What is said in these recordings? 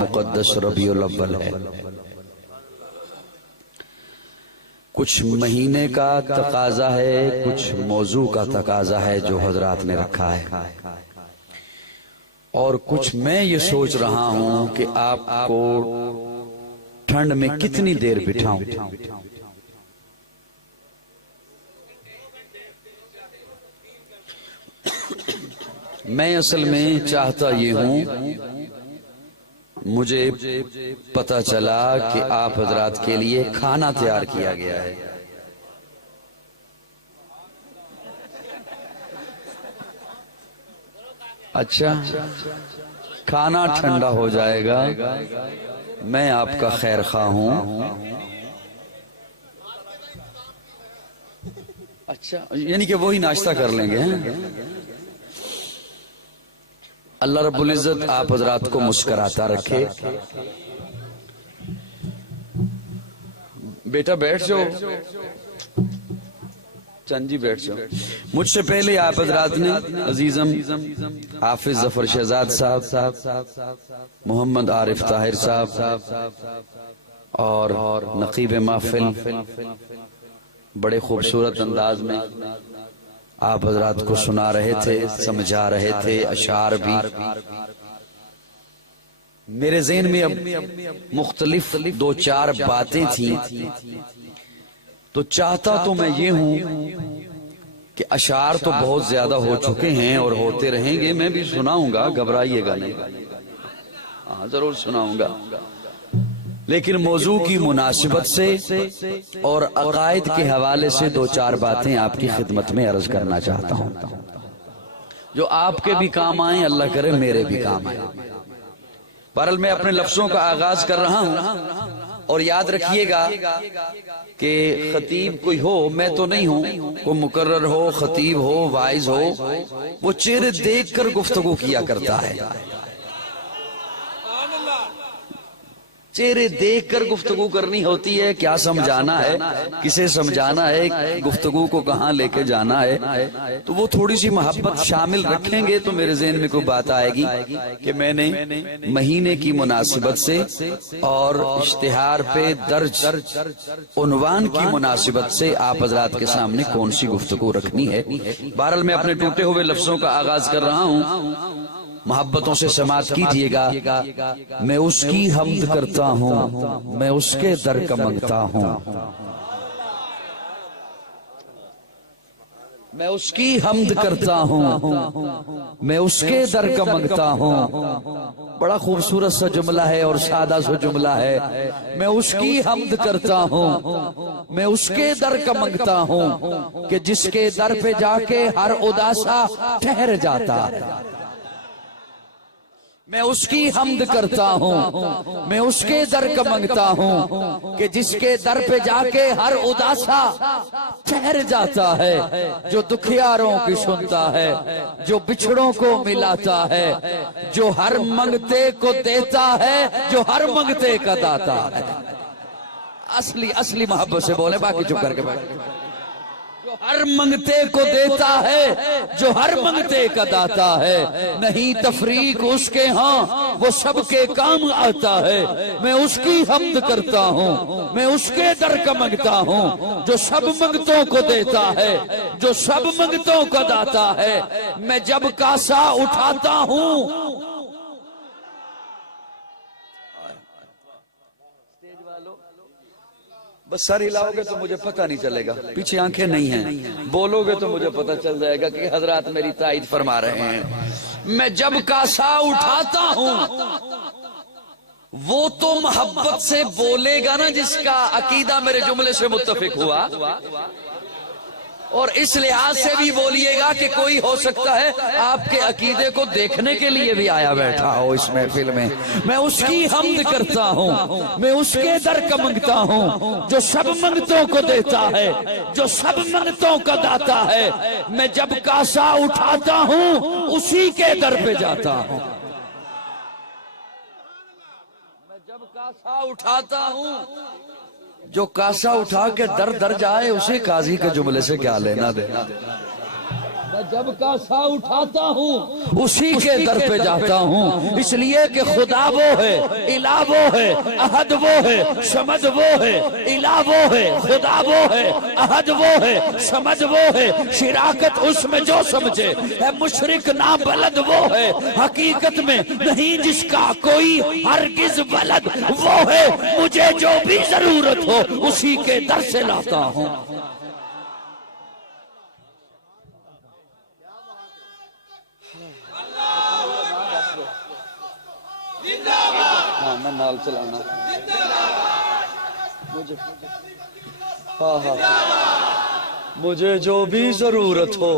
مقدس ربیع الاول ہے. کچھ مہینے کا تقاضا ہے، کچھ موضوع کا تقاضا ہے جو حضرات نے رکھا ہے، اور کچھ میں یہ سوچ رہا ہوں کہ آپ کو ٹھنڈ میں کتنی دیر بٹھاؤں. میں اصل میں چاہتا یہ ہوں، مجھے پتا چلا کہ آپ حضرات کے لیے کھانا تیار کیا گیا ہے. اچھا، کھانا ٹھنڈا ہو جائے گا، میں آپ کا خیر خواہ ہوں. اچھا، یعنی کہ وہی ناشتہ کر لیں گے. اللہ رب العزت آپ حضرات کو مسکراتا رکھے. بیٹا بیٹھ جاؤ، چند جی بیٹھ جاؤ. مجھ سے پہلے آپ حضرات نے عزیزم حافظ ظفر شہزاد صاحب، محمد عارف طاہر صاحب اور نقیب محفل بڑے خوبصورت انداز میں آپ حضرات کو سنا رہے تھے، سمجھا رہے تھے. اشعار بھی میرے ذہن میں اب مختلف دو چار باتیں تھیں، تو چاہتا تو میں یہ ہوں کہ اشعار تو بہت زیادہ ہو چکے ہیں اور ہوتے رہیں گے، میں بھی سناؤں گا، گھبرائیے گا نہیں. ہاں ضرور سناؤں گا، لیکن موضوع کی مناسبت سے اور عقائد کے حوالے سے دو چار باتیں آپ کی خدمت میں عرض کرنا چاہتا ہوں، جو آپ کے بھی کام آئیں، اللہ کرے میرے بھی کام آئیں. بہرحال میں اپنے لفظوں کا آغاز کر رہا ہوں، اور یاد رکھیے گا کہ خطیب کوئی ہو، میں تو نہیں ہوں، کوئی مقرر ہو، خطیب ہو، واعظ ہو، وہ چہرے دیکھ کر گفتگو کیا کرتا ہے. چہرے دیکھ کر گفتگو کرنی ہوتی ہے. کیا سمجھانا ہے، کسے سمجھانا ہے، گفتگو کو کہاں لے کے جانا ہے، تو وہ تھوڑی سی محبت شامل رکھیں گے تو میرے ذہن میں کوئی بات آئے گی کہ میں نے مہینے کی مناسبت سے اور اشتہار پہ درج عنوان کی مناسبت سے آپ حضرات کے سامنے کون سی گفتگو رکھنی ہے. بہرحال میں اپنے ٹوٹے ہوئے لفظوں کا آغاز کر رہا ہوں، محبتوں سے سماعت کیجیے گا. میں اس کی حمد کرتا ہوں، میں اس کے در کا منگتا ہوں، میں اس کی حمد کرتا ہوں، میں اس کے در کا منگتا ہوں. بڑا خوبصورت سا جملہ ہے اور سادہ سا جملہ ہے. میں اس کی حمد کرتا ہوں، میں اس کے در کا منگتا ہوں، کہ جس کے در پہ جا کے ہر اداسا ٹھہر جاتا ہے. میں اس کی حمد کرتا ہوں، میں اس کے در کا منگتا ہوں، کہ جس کے در پہ جا کے ہر اداسا ٹھہر جاتا ہے. جو دکھیاروں کی سنتا ہے، جو بچھڑوں کو ملاتا ہے، جو ہر منگتے کو دیتا ہے، جو ہر منگتے کا داتا ہے. اصلی محبت سے بولے، باقی چپ کر کے بیٹھ. جو ہر منگتے کو دیتا ہے، جو ہر منگتے کا داتا ہے. نہیں تفریق اس کے ہاں، وہ سب کے کام آتا ہے. میں اس کی حمد کرتا ہوں، میں اس کے در کا منگتا ہوں، جو سب منگتوں کو دیتا ہے، جو سب منگتوں کا داتا ہے. میں جب کاسا اٹھاتا ہوں، بس سر ہلاؤ گے تو مجھے پتہ نہیں چلے گا، پیچھے آنکھیں نہیں ہیں، بولو گے تو مجھے پتہ چل جائے گا کہ حضرات میری تائید فرما رہے ہیں. میں جب کاسا اٹھاتا ہوں، وہ تو محبت سے بولے گا نا جس کا عقیدہ میرے جملے سے متفق ہوا، اور اس لحاظ سے بھی بولیے گا کہ کوئی ہو سکتا ہے آپ کے عقیدے کو دیکھنے کے لیے بھی آیا بیٹھا ہو اس محفل میں. میں اس کی حمد کرتا ہوں، میں اس کے در کا منگتا ہوں، جو سب منگتوں کو دیتا ہے، جو سب منگتوں کا داتا ہے. میں جب کاسا اٹھاتا ہوں، اسی کے در پہ جاتا ہوں. میں جب کاسا اٹھاتا ہوں، جو کاسا اٹھا کے در در جائے اسے قاضی کے جملے سے کیا لینا دینا. میں جب کا سا اٹھاتا ہوں اسی کے در پہ جاتا ہوں، اس لیے کہ خدا وہ ہے، الہ وہ ہے، احد وہ ہے، سمد وہ ہے، الہ وہ ہے، خدا وہ ہے، احد وہ ہے، سمد وہ ہے، شراکت اس میں جو سمجھے، ہے مشرک نا بلد وہ ہے، حقیقت میں نہیں جس کا کوئی ہرگز بلد وہ ہے، مجھے جو بھی ضرورت ہو اسی کے در سے لاتا ہوں۔ ہاں میں نال چلانا مجھے جو بھی ضرورت ہو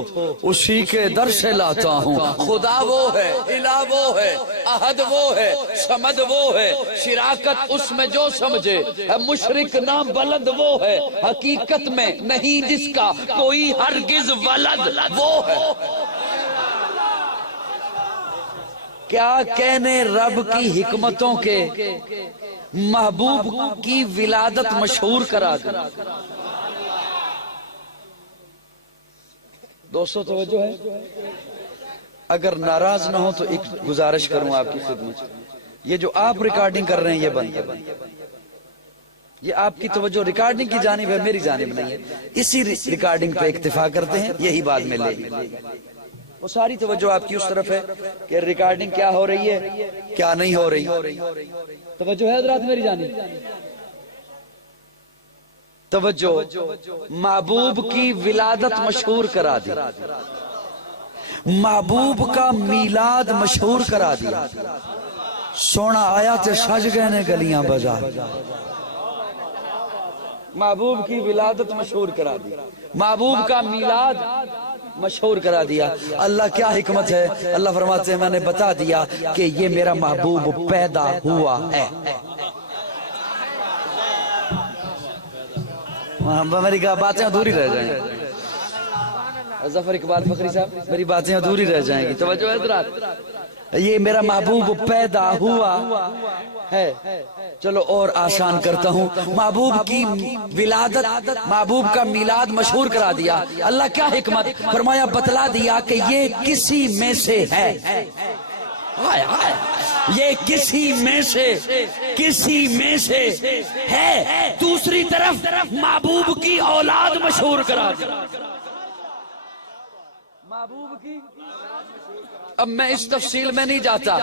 اسی کے در سے لاتا ہوں۔ خدا وہ ہے، الہ وہ ہے، احد وہ ہے، سمد وہ ہے، شراکت اس میں جو سمجھے، مشرک نہ بلد وہ ہے، حقیقت میں نہیں جس کا کوئی ہرگز ولد وہ ہے۔ کیا کہنے رب کی حکمتوں کے، محبوب کی ولادت مشہور کرا دی۔ دوستو توجہ ہے، اگر ناراض نہ ہو تو ایک گزارش کروں آپ کی خدمت، یہ جو آپ ریکارڈنگ کر رہے ہیں یہ بند کر، یہ آپ کی توجہ ریکارڈنگ کی جانب ہے، میری جانب نہیں ہے، اسی ریکارڈنگ پہ اکتفا کرتے ہیں، یہی بعد میں لے وہ ساری توجہ آپ کی اس طرف ہے کہ ریکارڈنگ کیا ہو رہی ہے کیا نہیں ہو رہی۔ توجہ ہے حضرات میری جانب، توجہ، محبوب کی ولادت مشہور کرا دی، محبوب کا میلاد مشہور کرا دیا، سونا آیا تے سج گئے نے گلیاں بازار، محبوب کی ولادت مشہور کرا دی، محبوب کا میلاد مشہور کرا دیا۔ اللہ کیا حکمت ہے، اللہ فرماتے ہیں میں نے بتا دیا کہ یہ میرا محبوب پیدا ہوا ہے۔ میری باتیں ادھوری رہ جائیں گی، ظفر اقبال فخری صاحب میری باتیں ادھوری رہ جائیں گی، توجہ ہے حضرات، یہ میرا محبوب پیدا ہوا ہے۔ چلو اور آسان کرتا ہوں، محبوب کی ولادت، محبوب کا میلاد مشہور کرا دیا۔ اللہ کیا حکمت، فرمایا بتلا دیا کہ یہ کسی میں سے ہے، یہ کسی میں سے ہے۔ دوسری طرف محبوب کی اولاد مشہور کرا دی، محبوب کی۔ اب میں اس تفصیل میں نہیں جاتا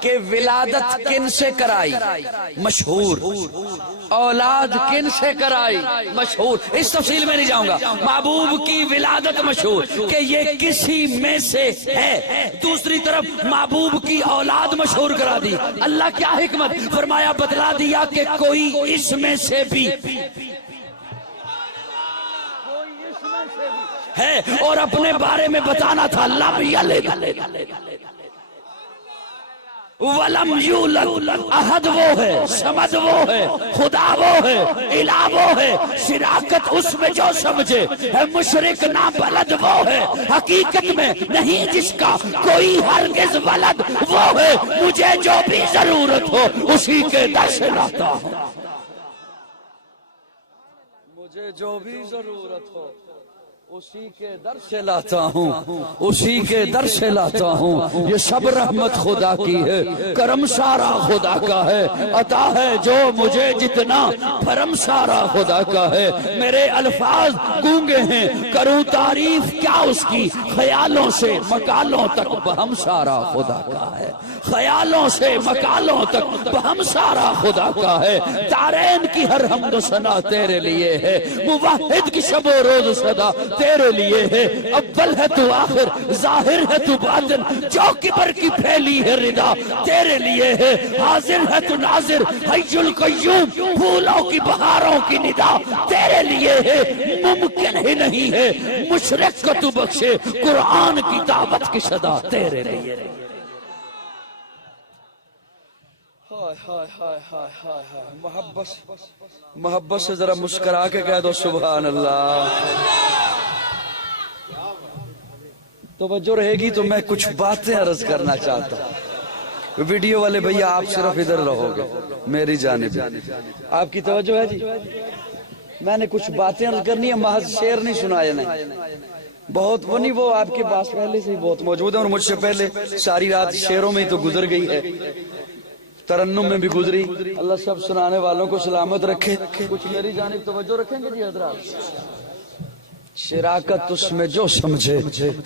کہ ولادت کن سے کرائی، مشہور، اولاد کن سے کرائی، مشہور، اس تفصیل میں نہیں جاؤں گا۔ محبوب کی ولادت مشہور کہ یہ کسی میں سے ہے، دوسری طرف محبوب کی اولاد مشہور کرا دی۔ اللہ کیا حکمت، فرمایا بتلا دیا کہ کوئی اس میں سے بھی ہے، اور اپنے بارے میں بتانا تھا لم یلد ولم یولد، احد وہ ہے، سمد وہ ہے، خدا وہ ہے، الہ وہ ہے، شراکت اس میں جو سمجھے، ہے مشرک نا بلد وہ ہے، حقیقت میں نہیں جس کا کوئی ہرگز ولد وہ ہے، مجھے جو بھی ضرورت ہو اسی کے در سے لاتا ہوں، مجھے جو بھی ضرورت ہو اسی کے در سے لاتا ہوں، اسی کے در سے لاتا ہوں۔ یہ سب رحمت خدا کی ہے، کرم سارا خدا کا ہے، عطا ہے جو مجھے جتنا، فرم سارا خدا کا ہے۔ میرے الفاظ گونگے ہیں، کروں تعریف کیا اس کی، خیالوں سے مقالوں تک بہم سارا خدا کا ہے، خیالوں سے مقالوں تک بہم سارا خدا کا ہے۔ دارین کی ہر حمد و ثنا تیرے لیے ہے، موحد کی شب و روز صدا تیرے لیے ہے، اول ہے تو آخر، ظاہر ہے تو باطن، جو کبر کی پھیلی ہے ردا تیرے لیے ہے، حاضر ہے تو ناظر، حی القیوم، پھولوں کی بہاروں کی ندا تیرے لیے ہے، ممکن ہی نہیں ہے مشرق کو تو بخشے، قرآن کی دعوت کی صدا تیرے لیے ہے۔ محبت سے ذرا مسکرا کے کہہ دو سبحان اللہ۔ توجہ رہے گی تو میں کچھ باتیں عرض کرنا چاہتا ہوں، ویڈیو والے بھیا آپ صرف ادھر رہو گے، میری جانب آپ کی توجہ ہے جی۔ میں نے کچھ باتیں عرض کرنی ہے، محض شعر نہیں سنایا، بہت وہ نہیں، وہ آپ کے پاس پہلے سے ہی بہت موجود ہے اور مجھ سے پہلے ساری رات شعروں میں ہی تو گزر گئی ہے، ترنم میں بھی گزری. اللہ سب سنانے والوں کو سلامت رکھے. کچھ میری جانب توجہ رکھیں گے جی حضرات؟ شراکت اس میں جو سمجھے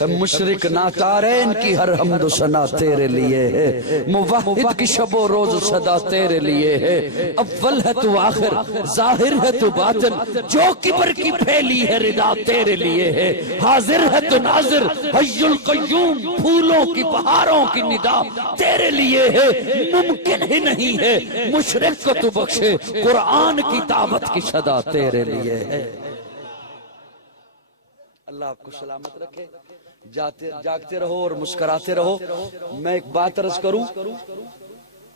مشرق ناتارین کی ہر حمد و ثنا تیرے لیے ہے، موحد کی شب و روز صدا تیرے لیے ہے. اول ہے تو آخر، ظاہر ہے تو باطن، جو کبر کی پھیلی ہے ردا تیرے لیے ہے. حاضر ہے تو ناظر، حی القیوم، پھولوں کی بہاروں کی ندا تیرے لیے ہے. ممکن ہی نہیں ہے مشرق کو تو بخشے، قرآن کی دعوت کی صدا تیرے لیے ہے. اللہ آپ کو سلامت رکھے، جاگتے رہو اور مسکراتے رہو. میں ایک بات عرض کروں،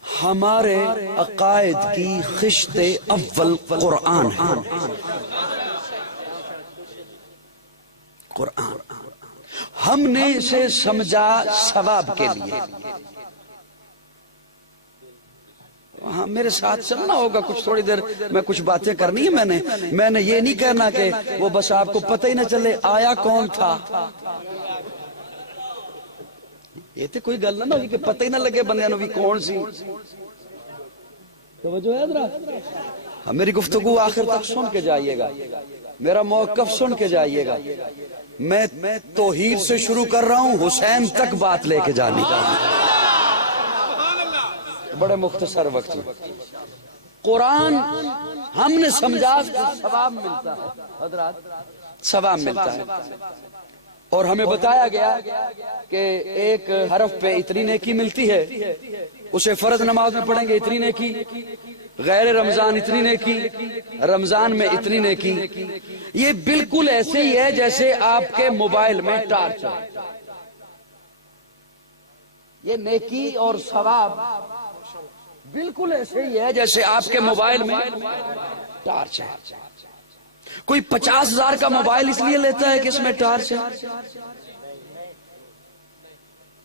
ہمارے عقائد کی خشت اول قرآن ہے. قرآن ہم نے اسے سمجھا ثواب کے لیے. ہاں میرے ساتھ چلنا ہوگا کچھ تھوڑی دیر، میں کچھ باتیں کرنی ہے. میں نے یہ نہیں کہنا کہ وہ بس آپ کو پتہ ہی نہ چلے آیا کون تھا. یہ تو کوئی گل نہ ہوگی کہ پتہ ہی نہ لگے بندے نو بھی کون سی. توجہ ہے حضرات؟ میری گفتگو آخر تک سن کے جائیے گا، میرا موقف سن کے جائیے گا. میں توحید سے شروع کر رہا ہوں، حسین تک بات لے کے جانی چاہیے. بڑے مختصر وقت میں قرآن ہم نے سمجھا ثواب ملتا ہے حضرات، ثواب ملتا ہے. اور ہمیں بتایا گیا کہ ایک حرف پہ اتنی نیکی ملتی ہے، اسے فرض نماز میں پڑھیں گے اتنی نیکی، غیر رمضان اتنی نیکی، رمضان میں اتنی نیکی. یہ بالکل ایسے ہی ہے جیسے آپ کے موبائل میں ٹارچ ہے. یہ نیکی اور ثواب بالکل ایسے ہی ہے جیسے آپ کے موبائل میں ٹارچ ہے. کوئی 50,000 کا موبائل اس لیے لیتا ہے کہ اس میں ٹارچ ہے.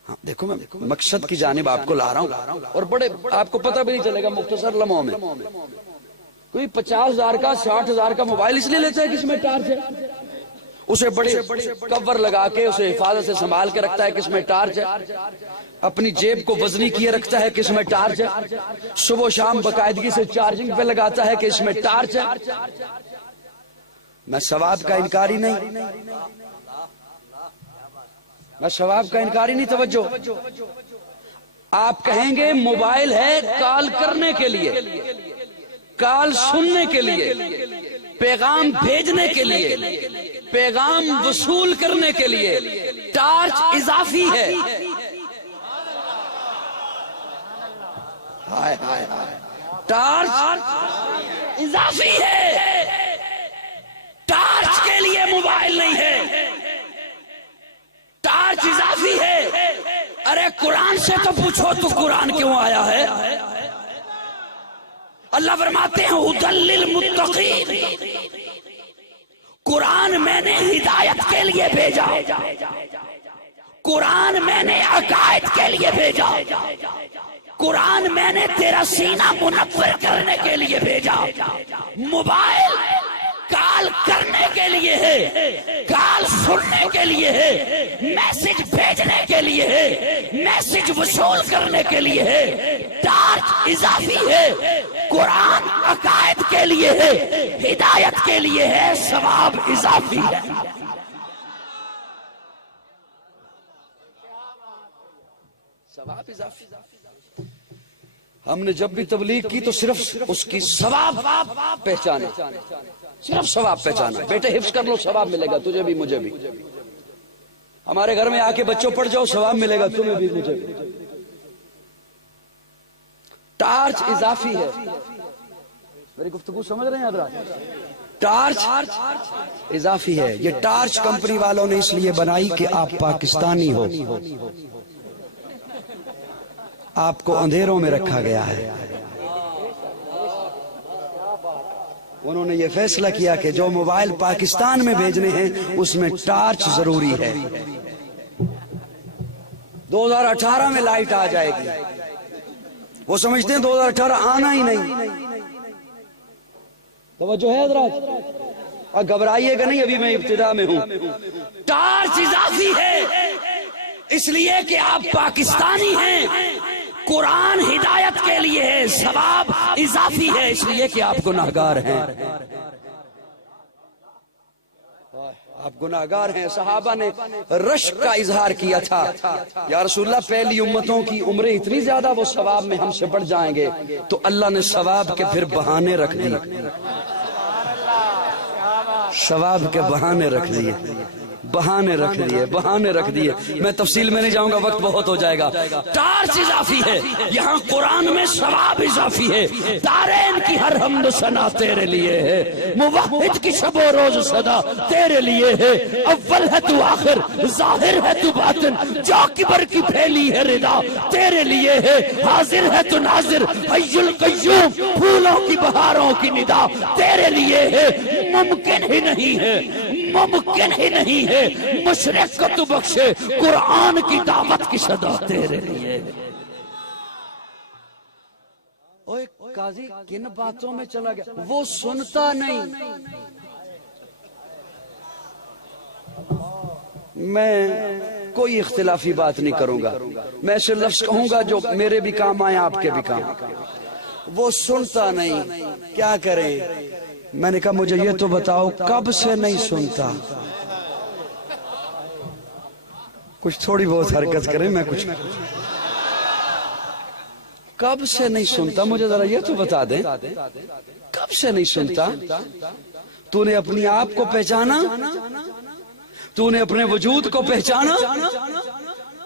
ہاں دیکھو میں مقصد کی جانب آپ کو لا رہا ہوں اور بڑے آپ کو پتہ بھی نہیں چلے گا مختصر لمحوں میں. کوئی 50,000 کا 60,000 کا موبائل اس لیے لیتا ہے کہ اس میں ٹارچ ہے. اسے بڑے کور لگا کے اسے حفاظت سے سنبھال کے رکھتا ہے کہ اس میں ٹارچ ہے. اپنی جیب کو وزنی کیے رکھتا ہے کہ اس میں ٹارچ ہے. صبح و شام باقاعدگی سے چارجنگ پہ لگاتا ہے کہ اس میں ٹارچ ہے. میں ثواب کا انکاری نہیں، میں ثواب کا انکاری نہیں. توجہ، آپ کہیں گے موبائل ہے کال کرنے کے لیے، کال سننے کے لیے، پیغام بھیجنے کے لیے، پیغام وصول کرنے کے لیے. ٹارچ اضافی ہے. ٹارچ اضافی ہے، ٹارچ کے لیے موبائل نہیں ہے. ٹارچ اضافی ہے. ارے قرآن سے تو پوچھو تو قرآن کیوں آیا ہے؟ اللہ فرماتے ہیں ھدی للمتقین، قرآن میں نے ہدایت کے لیے بھیجا، قرآن میں نے عقائد کے لیے بھیجا، قرآن میں نے تیرا سینہ منور کرنے کے لیے بھیجا. موبائل کال کرنے کے لیے ہے، کال سننے کے لیے ہے، میسج بھیجنے کے لیے ہے، میسج وصول کرنے کے لیے ہے. ٹارچ اضافی ہے. قرآن عقائد کے لیے ہے، ہدایت کے لیے ہے، ثواب اضافی ہے. ثواب اضافی. ہم نے جب بھی تبلیغ کی تو صرف اس کی ثواب پہچانا، صرف ثواب پہچانا. بیٹے حفظ کر لو ثواب ملے گا تجھے بھی مجھے بھی. ہمارے گھر میں آ کے بچوں پڑھ جاؤ ثواب ملے گا تمہیں بھی مجھے بھی. ٹارچ اضافی ہے. میری گفتگو سمجھ رہے ہیں حضرات؟ ٹارچ اضافی ہے. یہ ٹارچ کمپنی والوں نے اس لیے بنائی کہ آپ پاکستانی ہو، آپ کو اندھیروں میں رکھا گیا ہے. انہوں نے یہ فیصلہ کیا کہ جو موبائل پاکستان میں بھیجنے ہیں اس میں ٹارچ ضروری ہے. 2018 میں لائٹ آ جائے گی، وہ سمجھتے ہیں 2018 آنا ہی نہیں. توجہ ہے حضرات؟ اور گھبرائیے گا نہیں، ابھی میں ابتدا میں ہوں. ٹارچ اضافی ہے اس لیے کہ آپ پاکستانی ہیں، قرآن ہدایت کے لیے ہے، ثواب اضافی ہے اس لیے کہ آپ گناہگار ہیں. آپ گناہگار ہیں. صحابہ نے رشک کا اظہار کیا تھا، یا رسول اللہ پہلی امتوں کی عمریں اتنی زیادہ وہ ثواب میں ہم سے بڑھ جائیں گے. تو اللہ نے ثواب کے پھر بہانے رکھ دیے، ثواب کے بہانے رکھ دیے، بہانے رکھ دیے، بہانے رکھ دیے. میں تفصیل میں نہیں جاؤں گا، وقت بہت ہو جائے گا. ٹارچ اضافی ہے، یہاں قرآن میں ثواب اضافی ہے. دارین کی ہر حمد و ثنا تیرے لیے ہے، موحد کی شب و روز صدا تیرے لیے ہے. اول ہے تو آخر، ظاہر ہے تو باطن، جو کبر کی پھیلی ہے ردا تیرے لیے ہے. حاضر ہے تو ناظر، حی القیوم، پھولوں کی بہاروں کی ندا تیرے لیے ہے. ممکن ہی نہیں ہے، ممکن ہی نہیں ہے مشرق کو تو بخشے، قرآن کی دعوت کی صدا تیرے لیے. اوہ قاضی کن باتوں میں چلا گیا، وہ سنتا نہیں. میں کوئی اختلافی بات نہیں کروں گا، میں ایسے لفظ کہوں گا جو میرے بھی کام آئے آپ کے بھی کام. وہ سنتا نہیں، کیا کریں؟ میں نے کہا مجھے یہ تو بتاؤ کب سے نہیں سنتا؟ کچھ تھوڑی بہت حرکت کریں، میں کچھ کب سے نہیں سنتا، مجھے ذرا یہ تو بتا دیں کب سے نہیں سنتا؟ تو نے اپنی آپ کو پہچانا؟ تو نے اپنے وجود کو پہچانا؟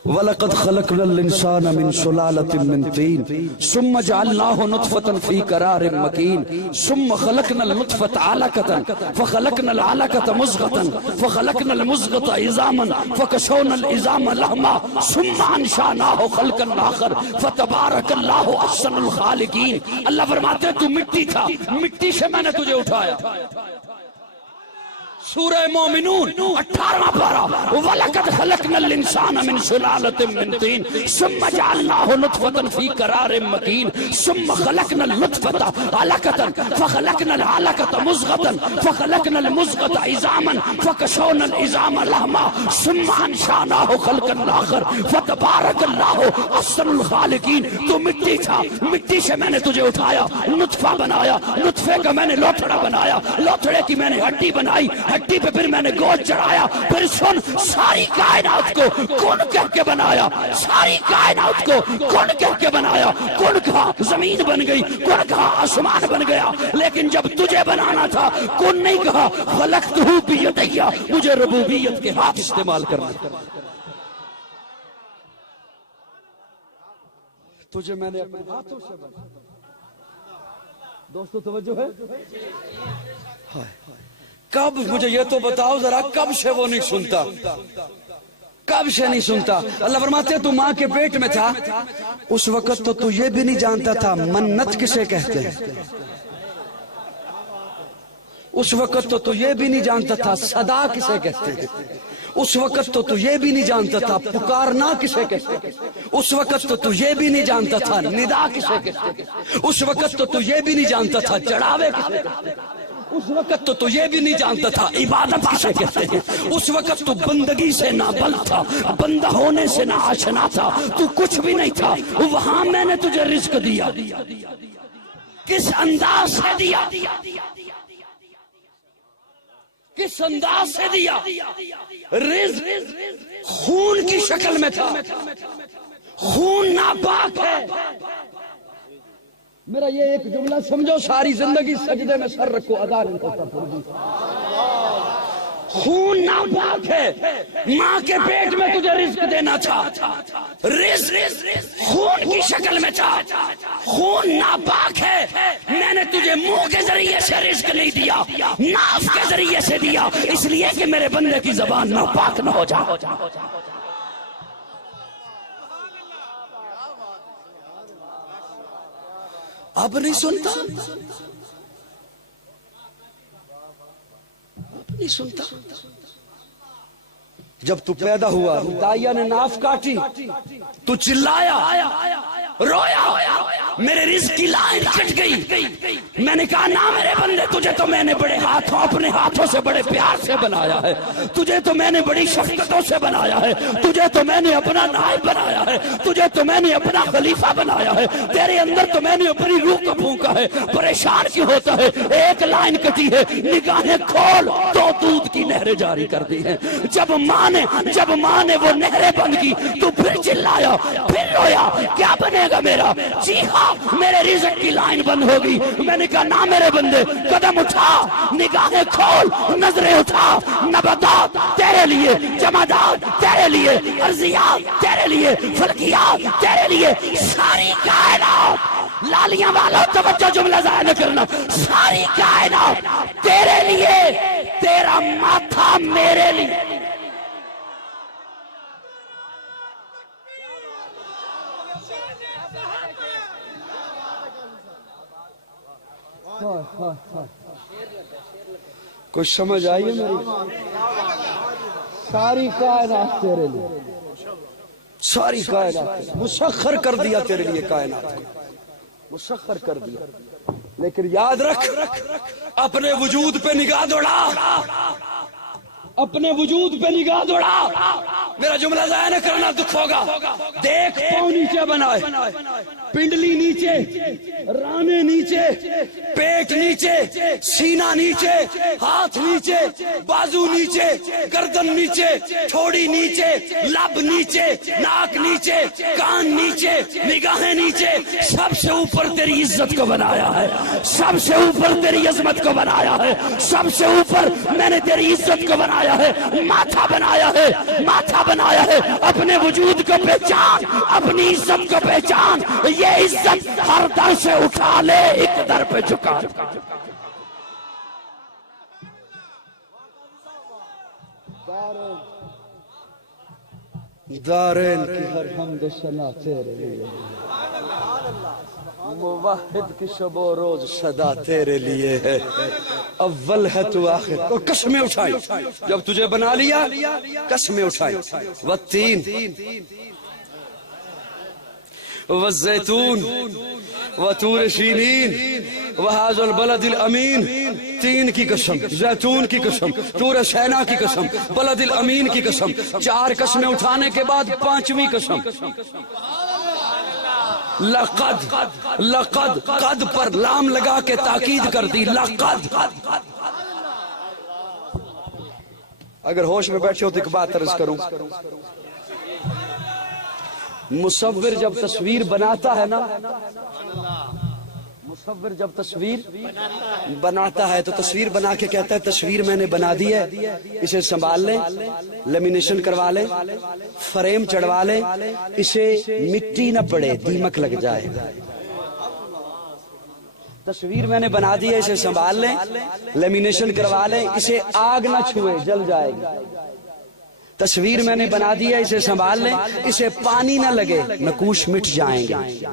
وَلَقَدْ خَلَقْنَا الْإِنسَانَ مِنْ سُلَالَةٍ مِنْ طِينٍ ثُمَّ جَعَلْنَاهُ نُطْفَةً فِي قَرَارٍ مَكِينٍ ثُمَّ خَلَقْنَا النُّطْفَةَ عَلَقَةً فَخَلَقْنَا الْعَلَقَةَ مُضْغَةً فَخَلَقْنَا الْمُضْغَةَ عِظَامًا فَكَسَوْنَا الْعِظَامَ لَحْمًا ثُمَّ أَنشَأْنَاهُ خَلْقًا آخَرَ فَتَبَارَكَ اللَّهُ أَحْسَنُ الْخَالِقِينَ. اللہ فرماتے ہیں تو مٹی تھا، مٹی سے میں نے تجھے اٹھایا. سورہ مومنون 18واں پارہ. وَلَقَدْ خَلَقْنَا الْإِنسَانَ مِنْ سُلَالَةٍ مِنْ طِينٍ ثُمَّ جَعَلْنَاهُ نُطْفَةً فِي قَرَارٍ مَكِينٍ ثُمَّ خَلَقْنَا النُّطْفَةَ عَلَقَةً فَخَلَقْنَا الْعَلَقَةَ مُضْغَةً فَخَلَقْنَا الْمُضْغَةَ عِظَامًا فَكَسَوْنَا الْعِظَامَ لَحْمًا ثُمَّ أَنشَأْنَاهُ خَلْقًا آخَرَ فَتَبَارَكَ اللَّهُ أَحْسَنُ الْخَالِقِينَ. تو مٹی تھا، مٹی سے میں نے تجھے اٹھایا، نطفہ بنایا، نطفے کا میں نے لوتھڑا بنایا، لوتھڑے کی میں نے ہڈی بنائی، ہڈی پہ پھر میں نے گوشت چڑھایا. پھر سن، ساری کائنات کو کن کہہ کے بنایا، ساری کائنات کو کن کہہ کے بنایا. کن کہا زمین بن گئی، کن کہا آسمان بن گیا. لیکن جب تجھے بنانا تھا کن نہیں کہا، خلقتہ بیدی، مجھے ربوبیت کے ہاتھ استعمال کرنا. تجھے میں نے اپنے ہاتھوں سے بنا. دوستو توجہ ہے؟ کب، مجھے یہ تو بتاؤ ذرا کب سے وہ نہیں سنتا، کب سے نہیں سنتا؟ اللہ فرماتے ہیں تو ماں کے پیٹ میں تھا اس وقت تو یہ بھی نہیں جانتا تھا منت کسے کہتے ہیں. اس وقت تو یہ بھی نہیں جانتا تھا صدا کسے کہتے ہیں. اس وقت تو یہ بھی نہیں جانتا تھا پکارنا کسے کہتے ہیں. اس وقت تو یہ بھی نہیں جانتا تھا ندا کسے کہتے ہیں. اس وقت تو یہ بھی نہیں جانتا تھا چڑھاوے کسے کہتے ہیں. اس وقت تو یہ بھی نہیں جانتا تھا عبادت کسے کہتے ہیں. اس وقت تو بندگی سے نہ بل تھا، بندہ ہونے سے نہ آشنا تھا، تو کچھ بھی نہیں تھا. وہاں میں نے تجھے رزق دیا. کس انداز سے دیا؟ کس انداز سے دیا؟ رزق خون کی شکل میں تھا. خون ناپاک ہے. میرا یہ ایک جملہ سمجھو، ساری زندگی سجدے میں سر رکھو، ادا نہیں کرتا پڑھو. خون ناپاک ہے. ماں کے پیٹ میں تجھے رزق دینا تھا، رزق خون کی شکل میں تھا. خون ناپاک ہے. میں نے تجھے منہ کے ذریعے سے رزق نہیں دیا، ناف کے ذریعے سے دیا، اس لیے کہ میرے بندے کی زبان ناپاک نہ ہو جائے. اب نہیں سنتا، اب نہیں سنتا. جب تو پیدا ہوا دائیا نے ناف کاٹی، تو چلایا، رویا، میرے رزق کی لائن کٹ گئی. میں نے کہا نا میرے بندے تجھے تو میں نے بڑے ہاتھوں اپنے ہاتھوں سے بڑے پیار سے بنایا ہے، تجھے تو میں نے بڑی شفقتوں سے بنایا ہے، تجھے تو میں نے اپنا نائب بنایا ہے، تجھے تو میں نے اپنا خلیفہ بنایا ہے، تیرے اندر تو میں نے اپنی روح کو پھونکا ہے، پریشان کیوں ہوتا ہے؟ ایک لائن کٹی ہے، نگاہیں کھول تو دودھ کی نہریں جاری کر دی ہیں۔ جب ماں نے وہ نہریں بند کی تو پھر چلایا، پھر رویا، کیا بنے گا میرا؟ جی ہاں میرے رزق کی لائن بند ہوگی۔ میں نے کہا نہ میرے بندے، قدم اٹھا، نگاہیں کھول، نظریں اٹھا، نباتات تیرے لیے، جمادات تیرے لیے، ارضیات تیرے لیے، فلکیات تیرے لیے، ساری کائنات، لالیاں والوں توجہ جملہ ضائع نہ کرنا، ساری کائنات تیرے لیے، تیرا ماتھا میرے لیے۔ کچھ سمجھ آئی ہے میری؟ ساری کائنات تیرے لیے، ساری کائنات مسخر کر دیا تیرے لیے، کائنات کو مسخر کر دیا۔ لیکن یاد رکھ، اپنے وجود پہ نگاہ دوڑا، اپنے وجود پہ نگاہ دوڑا، میرا جملہ ضائع نہ کرنا، دکھ ہوگا۔ دیکھ پاؤں نیچے بنائے، پنڈلی نیچے، رانے نیچے، پیٹ نیچے، سینہ نیچے، ہاتھ نیچے، بازو نیچے، گردن نیچے، ٹھوڑی نیچے، لب نیچے، ناک نیچے، کان نیچے، نگاہیں نیچے، سب سے اوپر تیری عزت کو بنایا ہے، سب سے اوپر تیری عظمت کو بنایا ہے، سب سے اوپر میں نے تیری عزت کو بنایا ہے، ماتھا بنایا ہے، ماتھا بنایا ہے۔ اپنے وجود کو پہچان، اپنی عزت کو پہچان، یہ عزت ہر در سے اٹھا لے، ایک در پہ جھکا۔ دارین کی ہر حمد و ثنا تیرے لیے، موحد کی شب و روز صدا تیرے لیے ہے، اول ہے تو آخر۔ اور قسمیں اٹھائی جب تجھے بنا لیا، قسمیں اٹھائی، والتین والزیتون وطور سینین وہذا البلد الامین، تین کی قسم، زیتون کی قسم، طور سینا کی قسم، بلد الامین کی قسم، چار قسمیں اٹھانے کے بعد پانچویں قسم، لقد، لقد قد پر لام لگا کے تاکید کر دی، لقد۔ اگر ہوش میں بیٹھے ہو تو ایک بات عرض کروں، مصور جب تصویر بناتا ہے نا، مصور جب تصویر بناتا ہے تو تصویر بنا کے کہتا ہے تصویر میں نے بنا دی ہے، اسے سنبھال لیں، لیمینیشن کروا لیں، فریم چڑھوا لیں، اسے مٹی نہ پڑے، دیمک لگ جائے۔ تصویر میں نے بنا دی ہے، اسے سنبھال لیں، لیمینیشن کروا لیں، اسے آگ نہ چھوئے، جل جائے گی۔ تصویر میں نے بنا دی ہے، اسے سنبھال لیں، اسے پانی نہ لگے، نقوش مٹ جائیں گے۔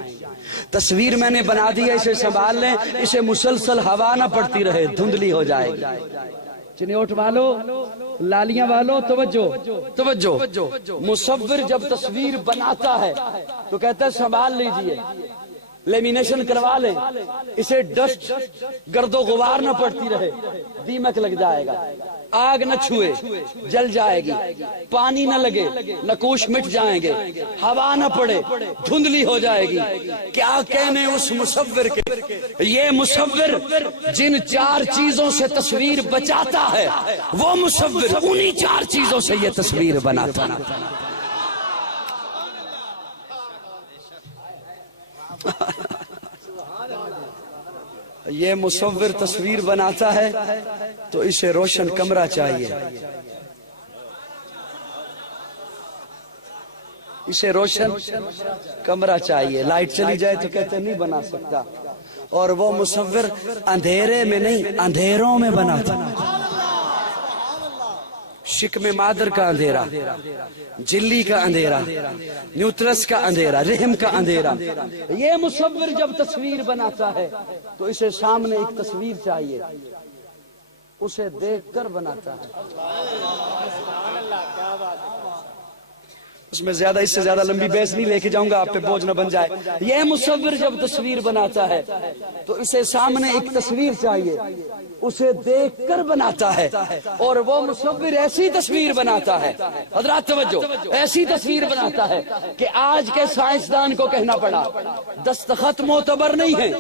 تصویر میں نے بنا دی ہے، اسے سنبھال لیں، اسے مسلسل ہوا نہ پڑتی رہے، دھندلی ہو جائے گی۔ چنیوٹ والو، لالیاں والو، توجہ توجہ، مصور جب تصویر بناتا ہے تو کہتا ہے سنبھال لیجئے، لیمینیشن کروا لیں، اسے ڈسٹ، گرد و غبار نہ پڑتی رہے، دیمک لگ جائے گا، آگ نہ چھوئے، جل جائے گی، پانی نہ لگے، نقوش مٹ جائیں گے، ہوا نہ پڑے، دھندلی ہو جائے گی۔ کیا کہنے اس مصور کے؟ یہ مصور جن چار چیزوں سے تصویر بچاتا ہے، وہ مصور انہی چار چیزوں سے یہ تصویر بناتا ہے۔ یہ مصور تصویر بناتا ہے تو اسے روشن کمرہ چاہیے، اسے روشن کمرہ چاہیے، لائٹ چلی جائے تو کہتے نہیں بنا سکتا۔ اور وہ مصور اندھیرے میں نہیں، اندھیروں میں بناتا، شکم مادر کا اندھیرا، جلی کا اندھیرا، نیوٹرس کا اندھیرا، رحم کا اندھیرا۔ یہ مصور جب تصویر بناتا ہے تو اسے سامنے ایک تصویر چاہیے، اسے دیکھ کر بناتا ہے۔ اس میں زیادہ اس سے زیادہ لمبی بحث نہیں لے کے جاؤں گا، آپ پہ بوجھ نہ بن جائے. یہ مصور جب تصویر بناتا ہے تو اسے سامنے ایک تصویر چاہیے، اسے دیکھ کر بناتا ہے. اور وہ مصور ایسی تصویر بناتا ہے، حضرات توجہ، ایسی تصویر بناتا ہے کہ آج کے سائنسدان کو کہنا پڑا دستخط معتبر نہیں ہے،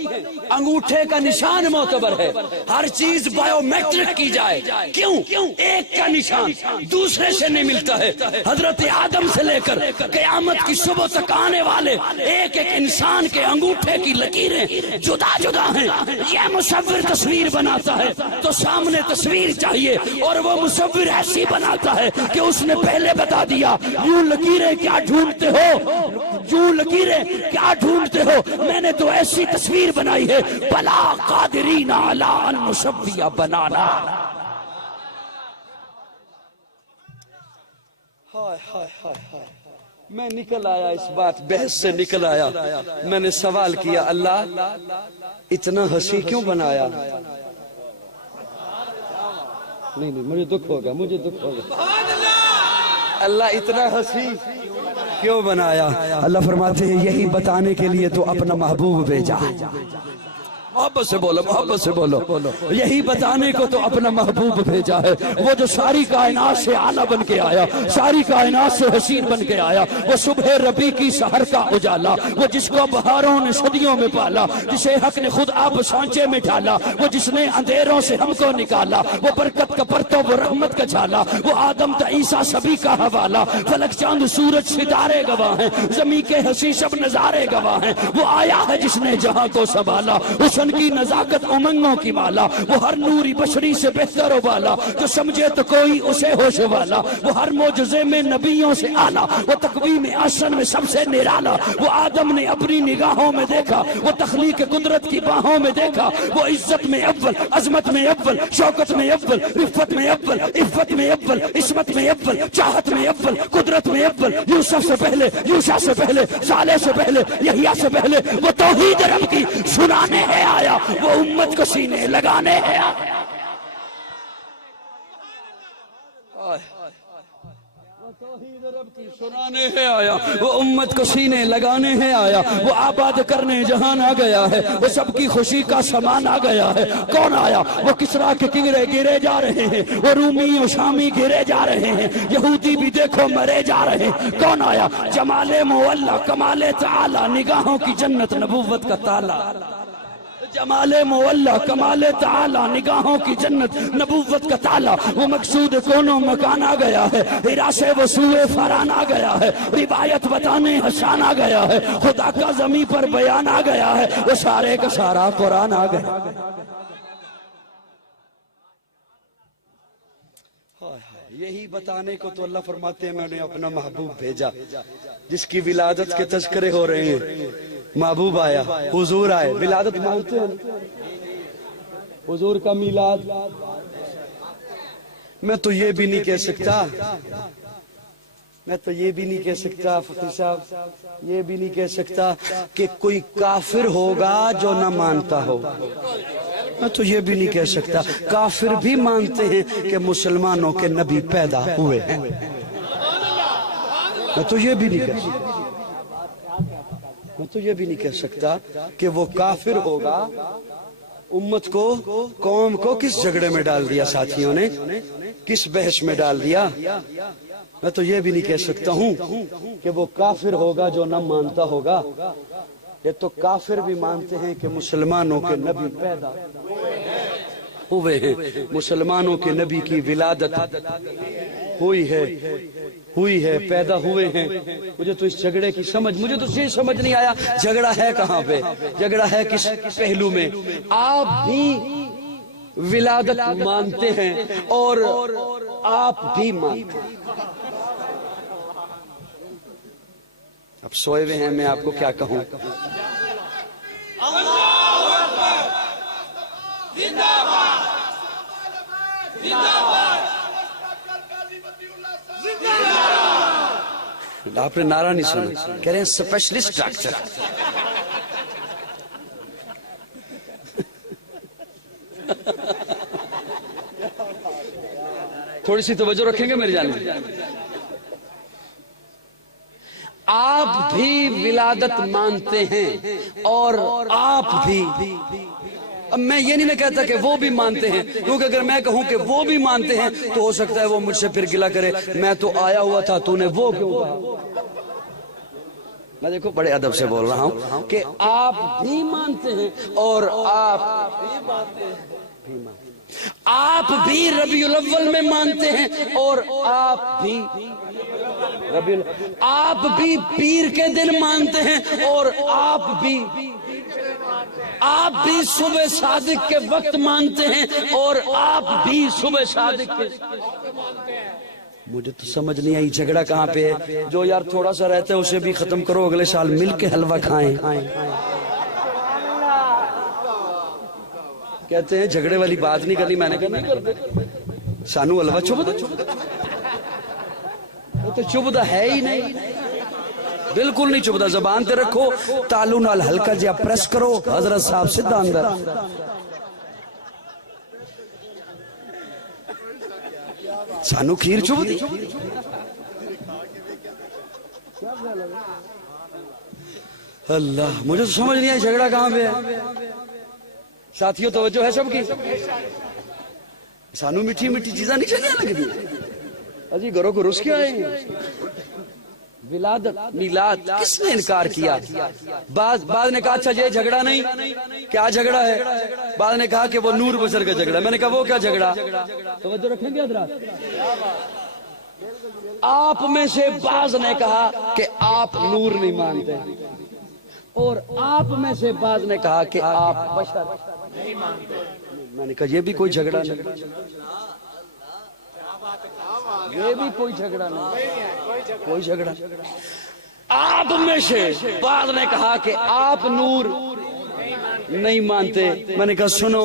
انگوٹھے کا نشان معتبر ہے، ہر چیز بایو میٹرک کی جائے. کیوں؟ ایک کا نشان دوسرے سے نہیں ملتا ہے. حضرت آدم سے لے کر قیامت کی صبح تک آنے والے ایک ایک انسان کے انگوٹھے کی لکیریں جدا جدا ہیں. یہ مصور تصویر بناتا ہے تو سامنے تصویر چاہیے، اور وہ مصور ایسی بناتا ہے کہ اس نے پہلے بتا دیا یوں لکیریں کیا ڈھونڈتے ہو، یوں لکیریں کیا ڈھونڈتے ہو، میں نے تو ایسی تصویر بنائی ہے، بلا قادرین علی ان نشبیہ بنانا. میں نکل آیا اس بات بحث سے نکل آیا. میں نے سوال کیا اللہ اتنا ہنسی کیوں بنایا؟ نہیں مجھے دکھ ہوگا، اللہ اتنا ہنسی کیوں بنایا؟ اللہ فرماتے ہیں یہی بتانے کے لیے تو اپنا محبوب بھیجا. محبت سے بولو، یہی بتانے کو تو اپنا محبوب بھیجا ہے. وہ جو ساری کائنات سے اعلیٰ بن کے آیا، ساری کائنات سے حسین بن کے آیا، وہ صبح ربیع کی سحر کا اجالا، وہ جس کو بہاروں نے صدیوں میں پالا، جسے حق نے خود آپ سانچے میں ڈالا، وہ جس نے اندھیروں سے ہم کو نکالا، وہ برکت کا پرتو، وہ رحمت کا جھالا، وہ آدم تا عیسیٰ سبھی کا حوالہ. فلک چاند سورج ستارے گواہ ہیں، زمین کے حسین سب نظارے گواہ ہیں. وہ آیا ہے جس نے جہاں کو سنبھالا، حسن کی نزاکت امنگوں کی مالا. وہ ہر نوری بشری سے بہتر و بالا، جو سمجھے تو کوئی اسے ہوش والا. وہ ہر معجزے میں نبیوں سے اعلیٰ، وہ تقویم احسن میں سب سے نرالا. وہ آدم نے اپنی نگاہوں میں دیکھا، وہ تخلیق قدرت کی باہوں میں دیکھا. وہ عزت میں اول، عظمت میں اول، شوکت میں اول، رفت میں اول، عفت میں اول، عصمت میں اول، چاہت میں اول، قدرت میں اول. یوسف سے پہلے، یوشع سے پہلے، صالح سے پہلے، یحییٰ سے پہلے. وہ توحید رب کی سنانے ہے آیا، وہ امت کو سینے لگانے ہے آیا. سنانے ہے آیا، وہ امت کو سینے لگانے ہے آیا. وہ آباد کرنے جہان آ گیا ہے، وہ سب کی خوشی کا سامان آ گیا ہے. کون آیا؟ وہ کسرا کے کنگرے گرے جا رہے ہیں، وہ رومی و شامی گرے جا رہے ہیں، یہودی بھی دیکھو مرے جا رہے ہیں. کون آیا؟ جمال مولا، کمال تعالی، نگاہوں کی جنت، نبوت کا تالا. جمال مولا، کمال تعالی، نگاہوں کی جنت، نبوت کا تالا. وہ مقصود کونوں مکان آ گیا ہے، ہرا سے وہ سوئے فران آ گیا ہے، روایت بتانے حسان آ گیا ہے، خدا کا زمین پر بیان آ گیا ہے، وہ سارے کا سارا قرآن آ گیا. یہی بتانے کو تو اللہ فرماتے ہیں میں نے اپنا محبوب بھیجا، جس کی ولادت کے تذکرے ہو رہے ہیں. محبوب آیا، حضور آئے. ولادت مانتے ہیں؟ حضور کا میلاد. میں تو یہ بھی نہیں کہہ سکتا فقیر صاحب، یہ بھی نہیں کہہ سکتا کہ کوئی کافر ہوگا جو نہ مانتا ہو. میں تو یہ بھی نہیں کہہ سکتا. کافر بھی مانتے ہیں کہ مسلمانوں کے نبی پیدا ہوئے ہیں. میں تو یہ بھی نہیں کہہ سکتا کہ وہ کافر ہوگا. امت کو، قوم کو کس جھگڑے میں ڈال دیا ساتھیوں نے، کس بحث میں ڈال دیا. میں تو یہ بھی نہیں کہہ سکتا ہوں کہ وہ کافر ہوگا جو نہ مانتا ہوگا. یہ تو کافر بھی مانتے ہیں کہ مسلمانوں کے نبی پیدا ہوئے ہیں، مسلمانوں کے نبی کی ولادت ہوئی ہے، پیدا ہوئے ہیں. مجھے تو اس جھگڑے کی مجھے تو یہ سمجھ نہیں آیا جھگڑا ہے کہاں پہ، جھگڑا ہے کس پہلو میں. آپ بھی ولادت مانتے ہیں اور آپ بھی مانتے ہیں. اب سوئے ہوئے ہیں، میں آپ کو کیا کہوں. آپ نے نعرہ نہیں سنا، کہہ رہے ہیں اسپیشلسٹ ڈاکٹر. تھوڑی سی توجہ رکھیں گے میری جان میں. ولادت مانتے ہیں اور آپ بھی. اب میں یہ نہیں کہتا کہ وہ بھی مانتے ہیں، کیونکہ اگر میں کہوں کہ وہ بھی مانتے ہیں تو ہو سکتا ہے وہ مجھ سے پھر گلہ کرے میں تو آیا ہوا تھا، تو نے وہ کیوں کہا. میں دیکھو بڑے ادب سے بول رہا ہوں کہ آپ بھی مانتے ہیں اور آپ بھی ربیع الاول میں مانتے ہیں اور آپ بھی پیر کے دن مانتے ہیں اور آپ بھی صبح صادق کے وقت مانتے ہیں اور آپ بھی صبح صادق کے. مجھے تو سمجھ نہیں آئی جھگڑا کہاں پہ ہے. جو یار تھوڑا سا رہتا ہے اسے بھی ختم کرو، اگلے سال مل کے حلوہ کھائیں. کہتے ہیں جھگڑے والی بات نہیں کرنی، میں نے کہا نہیں کرتے. سانو حلوہ چبھدا، وہ تو چبھدا ہے ہی نہیں، بالکل نہیں چبھدا. زبان تے رکھو، تالو نال ہلکا جہا پریس کرو، حضرت صاحب سیدھا اندر. سانو کھیر چبھدی. اللہ مجھے تو سمجھ نہیں آئی جھگڑا کہاں پہ ہے. ساتھیوں توجہ ہے سب کی. سانو میٹھی میٹھی چیزاں نہیں چلیاں لگتی. اجی گھروں کو رس کے آئے ہیں. ولادت میلاد کس نے انکار کیا؟ بعض نے کہا اچھا یہ جھگڑا نہیں، کیا جھگڑا ہے؟ بعض نے کہا کہ وہ نور بشر کا جھگڑا. میں نے کہا وہ کیا جھگڑا؟ توجہ رکھیں گے حضرات. آپ میں سے بعض نے کہا کہ آپ نور نہیں مانتے اور آپ میں سے بعض نے کہا کہ آپ بشر نہیں مانتے. میں نے کہا یہ بھی کوئی جھگڑا نہیں، یہ بھی کوئی جھگڑا نہیں، کوئی جھگڑا. آپ میں سے بعض نے کہا کہ آپ نور نہیں مانتے. میں نے کہا سنو،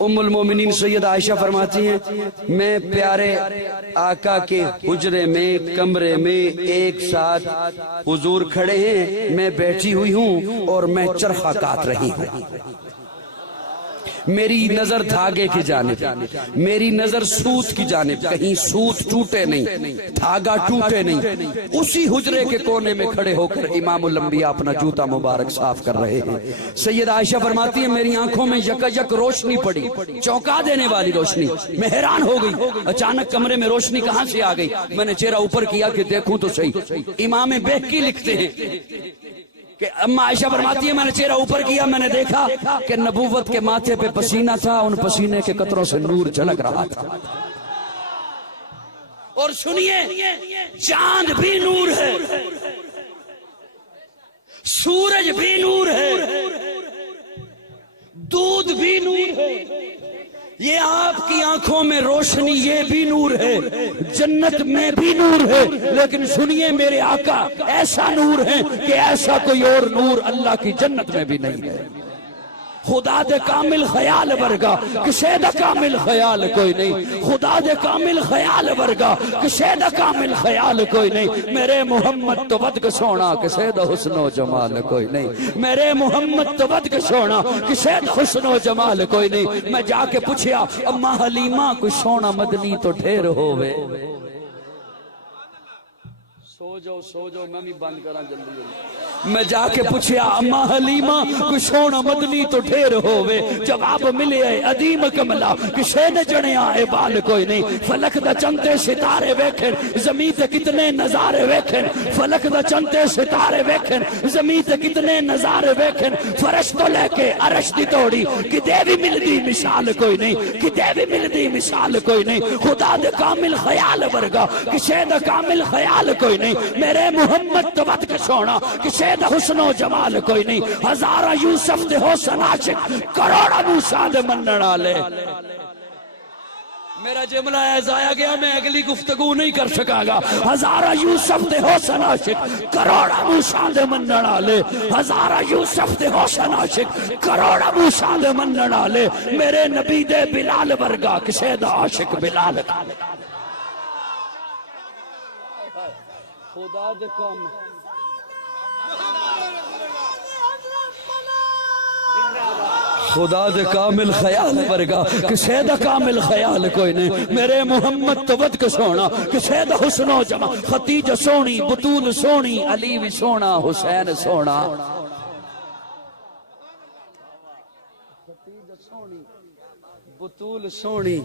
ام المومنین سید عائشہ فرماتی ہیں میں پیارے آقا کے حجرے میں کمرے میں ایک ساتھ حضور کھڑے ہیں، میں بیٹھی ہوئی ہوں اور میں چرخہ کاٹ رہی ہوں. میری نظر دھاگے کی جانب، میری نظر سوت کی جانب، کہیں سوت ٹوٹے نہیں، دھاگا ٹوٹے نہیں. اسی حجرے کے کونے میں کھڑے ہو کر امام الانبیاء اپنا جوتا مبارک صاف کر رہے ہیں. سید عائشہ فرماتی ہے میری آنکھوں میں یک روشنی پڑی، چونکا دینے والی روشنی. میں حیران ہو گئی، اچانک کمرے میں روشنی کہاں سے آ گئی. میں نے چہرہ اوپر کیا کہ دیکھوں تو صحیح. امام بہقی لکھتے ہیں کہ اما عائشہ فرماتی ہے میں نے چہرہ اوپر کیا، میں نے دیکھا کہ نبوت کے ماتھے پہ پسینہ تھا، ان پسینے کے قطروں سے نور جھلک رہا تھا. اور سنیے، چاند بھی نور ہے، سورج بھی نور ہے، دودھ بھی نور ہے. یہ آپ کی آنکھوں میں روشنی یہ بھی نور ہے، جنت میں بھی نور ہے. لیکن سنیے میرے آقا ایسا نور ہے کہ ایسا کوئی اور نور اللہ کی جنت میں بھی نہیں ہے. خدا دے کامل خیال ورگا کسے دا کامل خیال کوئی نہیں، خدا دے کامل خیال ورگا کسے دا کامل خیال کوئی نہیں. میرے محمد تو ود کے سونا کسے دا حسن و جمال کوئی نہیں، میرے محمد تو ود کے سونا کسے دا حسن و جمال کوئی نہیں. میں جا کے پوچھیا اما حلیمہ کوئی سونا مدنی تو ڈھیر ہووے. سو جاؤ میں بھی بند کرا جلدی. میں جا کے پوچھیا اما حلیمہ کوئی سونا مدنی تو ڈھیر ہووے. جواب ملے عدیم کملا کسے نے جڑیا اے بال کوئی نہیں. فلک دا چندے ستارے ویکھن زمین تے کتنے نظارے ویکھن، فلک دا چندے ستارے ویکھن زمین تے کتنے نظارے ویکھن. فرش تو لے کے عرش دی توڑی کدے بھی ملدی مثال کوئی نہیں، کدے بھی ملدی مثال کوئی نہیں. خدا دے کامل خیال ورگا کسے دا کامل خیال کوئی نہیں. میرے محمد تو ود کے سونا کسے دا حسن و جمال کوئی نہیں. ہزارہ یوسف دے حسن عاشق کروڑا موسیٰ دے منن والے. میرا جملہ ہے ضائع گیا، میں اگلی گفتگو نہیں کر سکا گا. ہزارہ یوسف دے حسن عاشق کروڑا موسیٰ دے منن والے، ہزارہ یوسف دے حسن عاشق کروڑا موسیٰ دے منن والے. میرے نبی دے بلال ورگا کسے دا عاشق بلال. خدا دے کام خدا دے کامل خیال ورگا کسے دا کامل خیال کوئی نہیں میرے محمد تو ود کے سونا کسے دا حسن و جمال ختیجہ سونی بطول سونی علی بھی سونا حسین سونا بطول سونی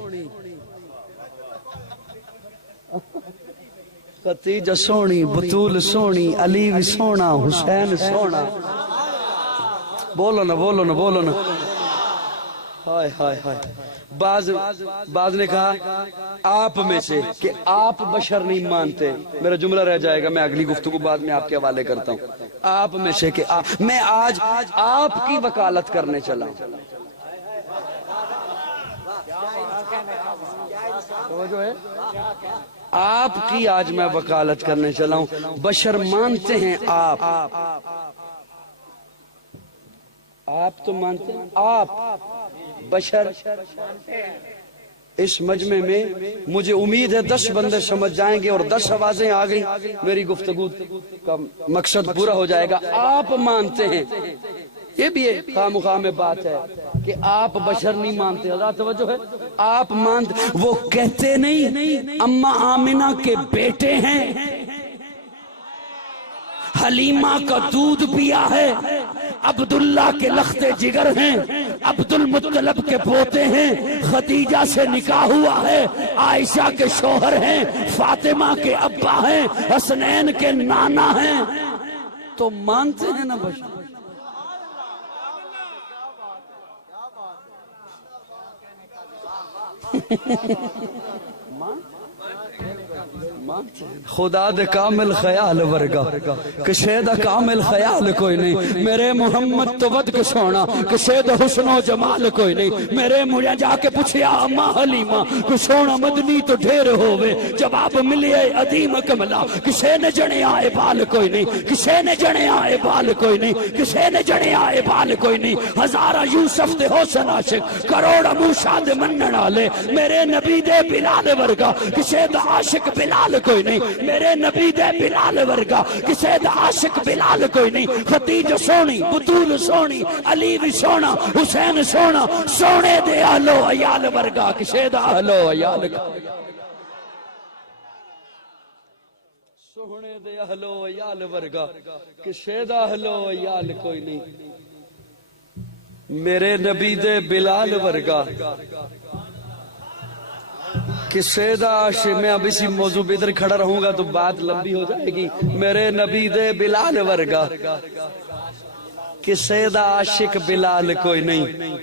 ختیجہ سونی بطول سونی علی بھی سونا حسین سونا بولو نا بولو نا بولو نا ہائے ہائے ہائے بعض نے کہا آپ میں سے کہ آپ بشر نہیں مانتے میرا جملہ رہ جائے گا میں اگلی گفتگو بعد میں آپ کے حوالے کرتا ہوں آپ میں سے کہ میں آج آپ کی وکالت کرنے چلا ہوں آپ کی آج میں وکالت کرنے چلا ہوں بشر مانتے ہیں آپ تو مانتے ہیں آپ بشر اس مجمع میں مجھے امید ہے 10 بندے سمجھ جائیں گے اور 10 آوازیں آ گئی میری گفتگو کا مقصد پورا ہو جائے گا آپ مانتے ہیں یہ بھی ایک خام میں بات ہے کہ آپ بشر نہیں مانتے اللہ توجہ ہے آپ مانتے وہ کہتے نہیں اماں آمنہ کے بیٹے ہیں حلیمہ کا دودھ پیا ہے عبداللہ کے لخت جگر ہیں عبد المطلب کے پوتے ہیں خدیجہ سے نکاح ہوا ہے عائشہ کے شوہر ہیں فاطمہ کے ابا ہیں حسنین کے نانا ہیں تو مانتے ہیں نا بشر خدا دے کامل خیال ورگا کسے دا کامل خیال کوئی نہیں میرے محمد تو ود کے سونا کسے دا حسن و جمال کوئی نہیں میرے مجھے جا کے پوچھیا اماں حلیمہ کو سونا مدنی تو ڈھیر ہوئے جواب ملے عدیم کملا کسے نے جنے آئے بال کوئی نہیں کسے نے جنے آئے بال کوئی نہیں کسے نے جنے آئے بال کوئی نہیں ہزارہ یوسف دے حسن عاشق کروڑ موسیٰ دے منن آلے میرے نبی دے بلال ورگا کسے دا عاشق بلال کوئی نہیں میرے نبی دے بلال ورگا کسے دا عاشق بلال کوئی نہیں ختیجہ سونی بطول سونی علی بھی سونا حسین سونا سونے دے اہلو عیال ورگا کسے دا اہلو عیال سونے دے اہلو عیال ورگا کسے دا اہلو عیال کوئی نہیں میرے نبی دے بلال ورگا کسے دا عاشق میں اب اسی موضوع پہ ادھر کھڑا رہوں گا تو بات لمبی ہو جائے گی میرے نبی دے بلال ورگا کسے دا عاشق بلال کوئی نہیں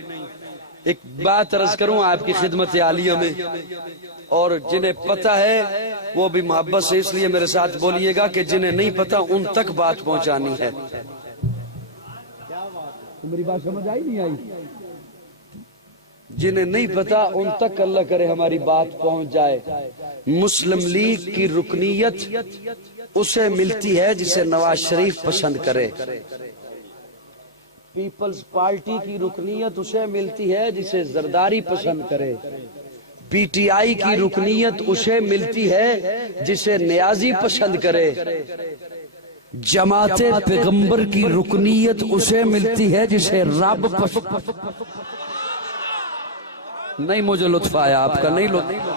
ایک بات عرض کروں آپ کی خدمت عالیہ میں اور جنہیں پتہ ہے وہ بھی محبت سے اس لیے میرے ساتھ بولیے گا کہ جنہیں نہیں پتہ ان تک بات پہنچانی ہے میری بات سمجھ آئی نہیں آئی جنہیں نہیں پتا ان تک اللہ کرے ہماری بات پہنچ جائے مسلم لیگ کی رکنیت اسے ملتی ہے جسے نواز شریف پسند کرے پیپلز پارٹی کی رکنیت اسے ملتی ہے جسے زرداری پسند کرے پی ٹی آئی کی رکنیت اسے ملتی ہے جسے نیازی پسند کرے جماعت پیغمبر کی رکنیت اسے ملتی ہے جسے رب پسند نہیں مجھے لطف آیا آپ کا نہیں لطف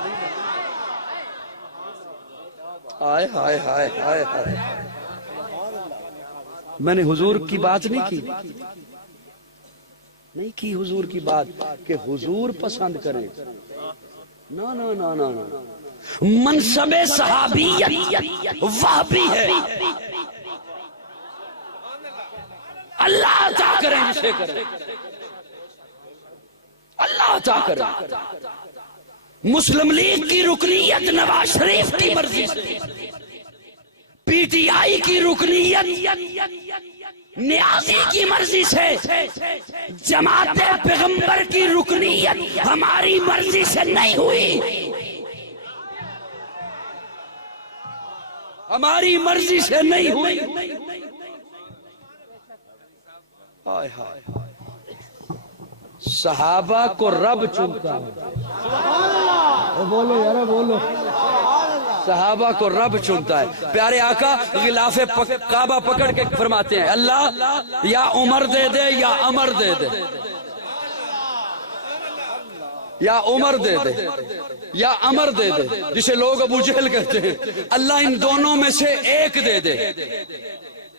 آئے ہائے ہائے ہائے ہائے میں نے حضور کی بات نہیں کی حضور کی بات کہ حضور پسند کریں نا نا نا نا منصب صحابیت وہابی ہے اللہ عطا کریں جسے کریں اللہ عطا کرے مسلم لیگ کی رکنیت نواز شریف کی مرضی سے پی ٹی آئی کی رکنیت نیازی کی مرضی سے جماعت پیغمبر کی رکنیت ہماری مرضی سے نہیں ہوئی ہماری مرضی سے نہیں ہوئی ہائے ہائے صحابہ کو رب چنتا ہے بولو یار بولو صحابہ کو رب چنتا ہے پیارے آقا غلاف کعبہ پکڑ کے فرماتے ہیں اللہ یا عمر دے دے یا عمر دے دے یا عمر دے دے یا عمر دے دے، جسے لوگ ابو جہل کہتے ہیں، اللہ ان دونوں میں سے ایک دے دے۔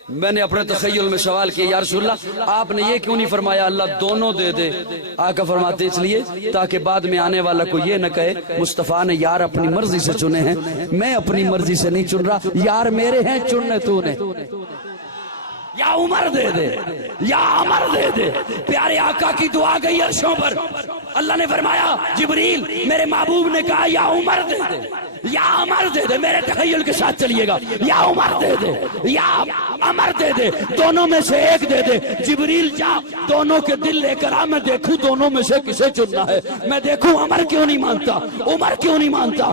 میں نے اپنے تخیل میں سوال کیا یا رسول اللہ آپ نے یہ کیوں نہیں فرمایا اللہ دونوں دے دے؟ آقا فرماتے اس لیے تاکہ بعد میں آنے والا کو یہ نہ کہے مصطفیٰ نے یار اپنی مرضی سے چنے ہیں، میں اپنی مرضی سے نہیں چن رہا، یار میرے ہیں، چننے تو نے۔ یا عمر دے دے یا عمر دے دے، پیارے آقا کی دعا گئی عرشوں پر، اللہ نے فرمایا جبریل میرے محبوب نے کہا یا عمر دے دے یا عمر دے دے، میرے تخیل کے ساتھ چلیے گا، یا عمر دے دے یا عمر دے دے، دونوں میں سے ایک دے دے۔ جبریل جا دونوں کے دل لے کر آ، میں دیکھوں دونوں میں سے کسے چننا ہے، میں دیکھوں عمر کیوں نہیں مانتا، عمر کیوں نہیں مانتا،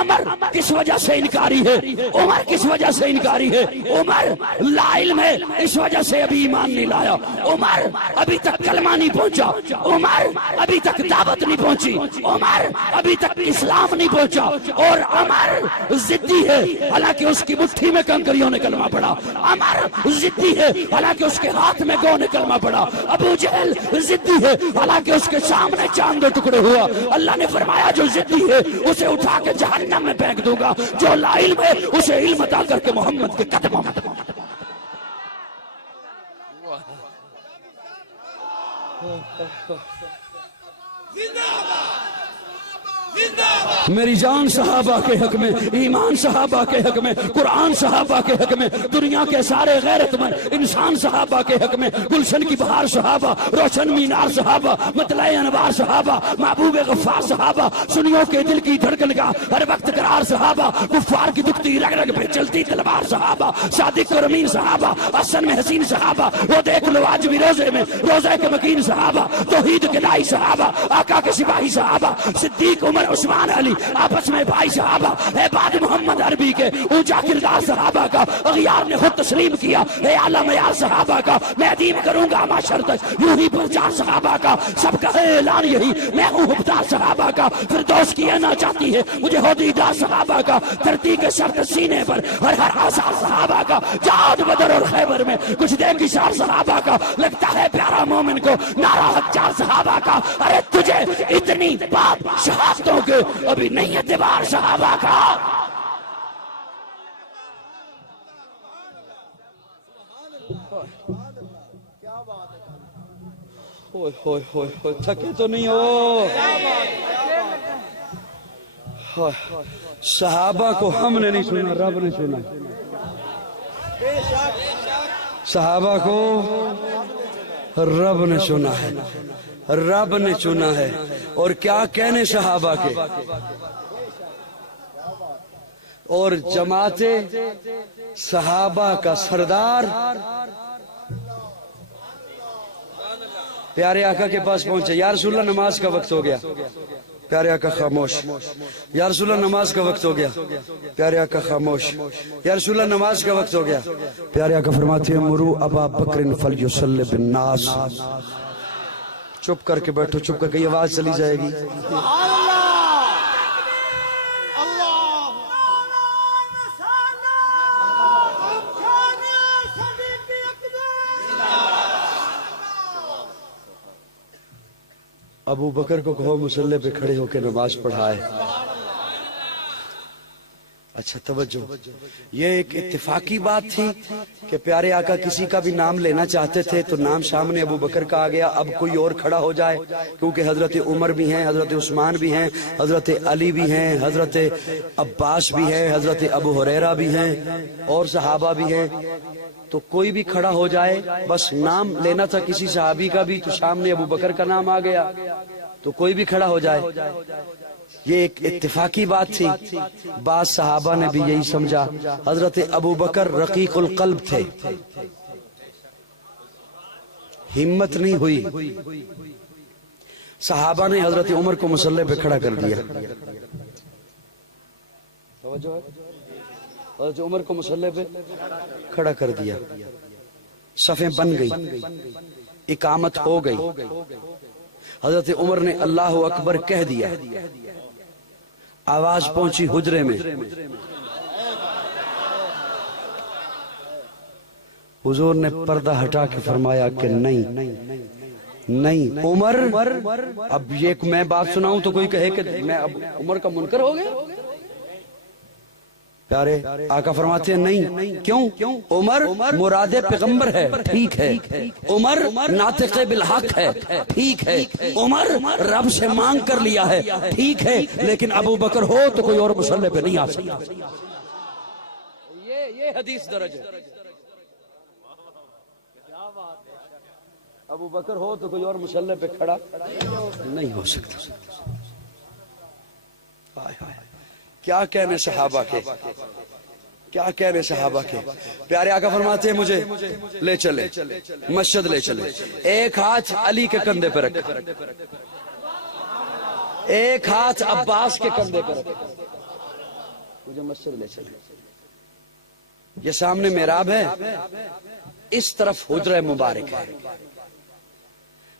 عمر کس وجہ سے انکاری ہے، عمر کس وجہ سے انکاری ہے، عمر لا علم ہے اس وجہ سے ابھی ایمان نہیں لایا، عمر ابھی تک کلمہ نہیں پہنچا، عمر ابھی تک دعوت نہیں پہنچی، عمر ابھی تک اسلام نہیں پہنچا، اور عمر ضدی ہے حالانکہ اس کی مٹھی میں کنکریوں نے کلمہ پڑا، عمر ضدی ہے حالانکہ اس کے ہاتھ میں گو نے کلمہ پڑا، ابو جہل ضدی ہے حالانکہ اس کے سامنے چاند ٹکڑے ہوا۔ اللہ نے فرمایا جو ضدی ہے اسے اٹھا کے جہنم میں پھینک دوں گا، جو لا علم ہے اسے علم عطا کر کے محمد کے قدموں میں۔ میری جان صحابہ کے حق میں، ایمان صحابہ کے حق میں، قرآن صحابہ کے حق میں، دنیا کے سارے غیرت مند انسان صحابہ کے حق میں، گلشن کی بہار صحابہ، روشن مینار صحابہ، مطلع انوار صحابہ، محبوب غفار صحابہ، سنیوں کے دل کی دھڑکن کا ہر وقت قرار صحابہ، کفار کی دکھتی رگ رگ پہ چلتی تلوار صحابہ، صادق اور امین صحابہ، حسن میں حسین صحابہ، وہ دیکھ لو آج بھی روزے میں روزے کے مکین صحابہ، توحید کے دائی صحابہ، آقا کے سپاہی صحابہ، صدیق عمر عثمان علی آپس میں بھائی صحابہ، اے بعد محمد عربی کے اونچا کردار صحابہ کا، اغیار نے خود تسلیم کیا، اے اعلیٰ معیار صحابہ کا، میں عدیم کروں گا معاشر تک یوں ہی پرچار صحابہ کا، سب کا اعلان یہی میں ہوں حبدار صحابہ کا، فردوس کی انا چاہتی ہے مجھے حدیدار صحابہ کا، دھرتی کے شرط سینے پر ہر ہر آثار صحابہ کا، جہاد بدر اور خیبر میں کچھ دیکھ اشار صحابہ کا، لگتا ہے پیارا مومن کو نعرہ ہتھیار صحابہ کا، ارے تجھے اتنی بات شہادتوں کے ابھی نہیں اعتبار صحابہ کا۔ تھکے تو نہیں ہو؟ صحابہ کو ہم نے نہیں سنا، رب نے سنا، صحابہ کو رب نے چنا ہے، رب نے چنا ہے، اور کیا کہنے صحابہ کے، اور جماعت صحابہ کا سردار پیارے آقا کے پاس پہنچے، یا رسول اللہ نماز کا وقت ہو گیا، پیارے آقا خاموش، یا رسول اللہ نماز کا وقت ہو گیا، پیارے آقا خاموش، یا رسول اللہ نماز کا وقت ہو گیا، پیارے آقا فرماتے ہیں مرو ابا بکر فلیصلی بالناس، چپ کر کے بیٹھو، چپ کر کے آواز چلی جائے گی۔ ابو بکر کو کہو مصلی پہ کھڑے ہو کے نماز پڑھائے۔ اچھا توجہ، یہ ایک اتفاقی بات تھی کہ پیارے آقا کسی کا بھی نام لینا چاہتے تھے تو نام سامنے ابو بکر کا آ گیا، اب کوئی اور کھڑا ہو جائے، کیونکہ حضرت عمر بھی ہیں، حضرت عثمان بھی ہیں، حضرت علی بھی ہیں، حضرت عباس بھی ہیں، حضرت ابو ہریرہ بھی ہیں، اور صحابہ بھی ہیں، تو کوئی بھی کھڑا ہو جائے، بس نام لینا تھا کسی صحابی کا بھی تو سامنے ابو بکر کا نام آ گیا، تو کوئی بھی کھڑا ہو جائے۔ یہ ایک اتفاقی بات تھی، بعض صحابہ نے بھی یہی سمجھا۔ حضرت ابو بکر رقیق القلب تھے، ہمت نہیں ہوئی، صحابہ نے حضرت عمر کو مصلی پہ کھڑا کر دیا، حضرت عمر کو مصلی پہ کھڑا کر دیا، صفیں بن گئی، اقامت ہو گئی، حضرت عمر نے اللہ اکبر کہہ دیا، آواز پہنچی حجرے میں، حضور نے پردہ ہٹا کے فرمایا کہ نہیں، نہیں عمر. اب یہ میں بات سناؤں تو کوئی کہے کہ میں اب عمر کا منکر ہو گیا. پیارے آقا فرماتے ہیں نہیں. کیوں؟ عمر مراد پیغمبر ہے، ٹھیک ہے. عمر ناطق بالحق ہے، ٹھیک ہے. عمر رب سے مانگ کر لیا ہے، ٹھیک ہے. لیکن ابو بکر ہو تو کوئی اور مسلح پہ نہیں آ سکتا. یہ حدیث درج ہے. ابو بکر ہو تو کوئی اور مسلح پہ کھڑا نہیں ہو سکتا. کیا کہنے صحابہ کے، کیا کہنے صحابہ کے. پیارے آقا فرماتے ہیں مجھے لے چلے مسجد، لے چلے. ایک ہاتھ علی کے کندھے پہ رکھا، ایک ہاتھ عباس کے کندھے پہ رکھا، مجھے مسجد لے چلے. یہ سامنے محراب ہے، اس طرف حجرہ مبارک ہے.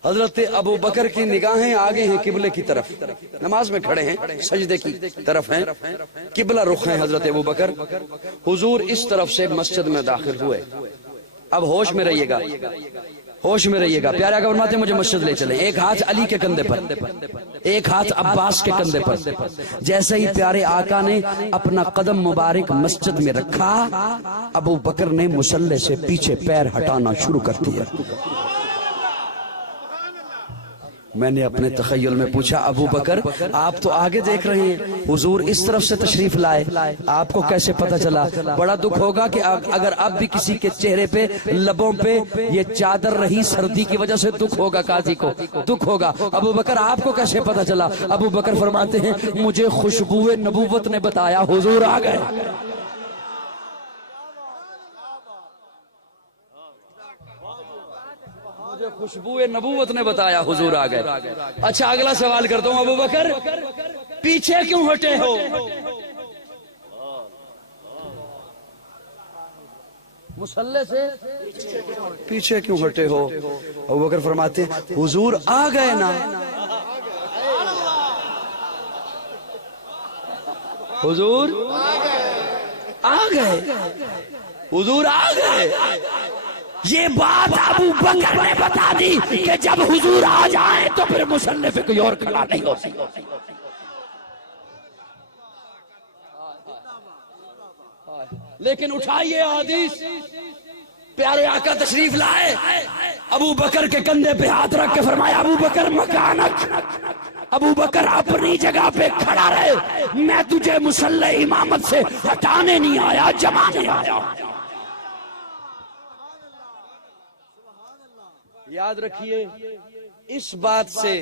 حضرت ابو بکر کی نگاہیں آگے ہیں قبلے کی طرف، نماز میں کھڑے ہیں، سجدے کی طرف ہیں، قبلہ رخ ہیں حضرت ابو بکر. حضور اس طرف سے مسجد میں داخل ہوئے. اب ہوش میں رہیے گا، ہوش میں رہیے گا. پیارے آقا فرماتے ہیں مجھے مسجد لے چلیں. ایک ہاتھ علی کے کندھے پر، ایک ہاتھ عباس کے کندھے پر. جیسے ہی پیارے آقا نے اپنا قدم مبارک مسجد میں رکھا، ابو بکر نے مصلی سے پیچھے پیر ہٹانا شروع کر دیا. میں نے اپنے تخیل میں پوچھا ابو بکر آپ تو آگے دیکھ رہے ہیں، حضور اس طرف سے تشریف لائے، آپ کو کیسے پتہ چلا؟ بڑا دکھ ہوگا کہ اگر اب بھی کسی کے چہرے پہ، لبوں پہ یہ چادر رہی سردی کی وجہ سے دکھ ہوگا، قاضی کو دکھ ہوگا. ابو بکر آپ کو کیسے پتہ چلا؟ ابو بکر فرماتے ہیں مجھے خوشبو نبوت نے بتایا، حضور آ گئے. خوشبو نبوت نے بتایا، حضور آ گئے. اچھا اگلا سوال کرتا ہوں، ابو بکر پیچھے کیوں ہٹے ہو؟ مصلی سے پیچھے کیوں ہٹے ہو؟ ابو بکر فرماتے ہیں حضور آ گئے نا. حضور آ گئے، حضور آ گئے. یہ بات ابو بکر نے بتا دی کہ جب حضور آ جائیں تو پھر مصلی پہ کوئی اور کھڑا نہیں ہو سکتا. لیکن اٹھائیے حدیث، پیارے آقا تشریف لائے، ابو بکر کے کندھے پہ ہاتھ رکھ کے فرمایا ابو بکر مکانک، ابو بکر اپنی جگہ پہ کھڑا رہے، میں تجھے مصلی امامت سے ہٹانے نہیں آیا، جمانے آیا. یاد رکھیے اس بات سے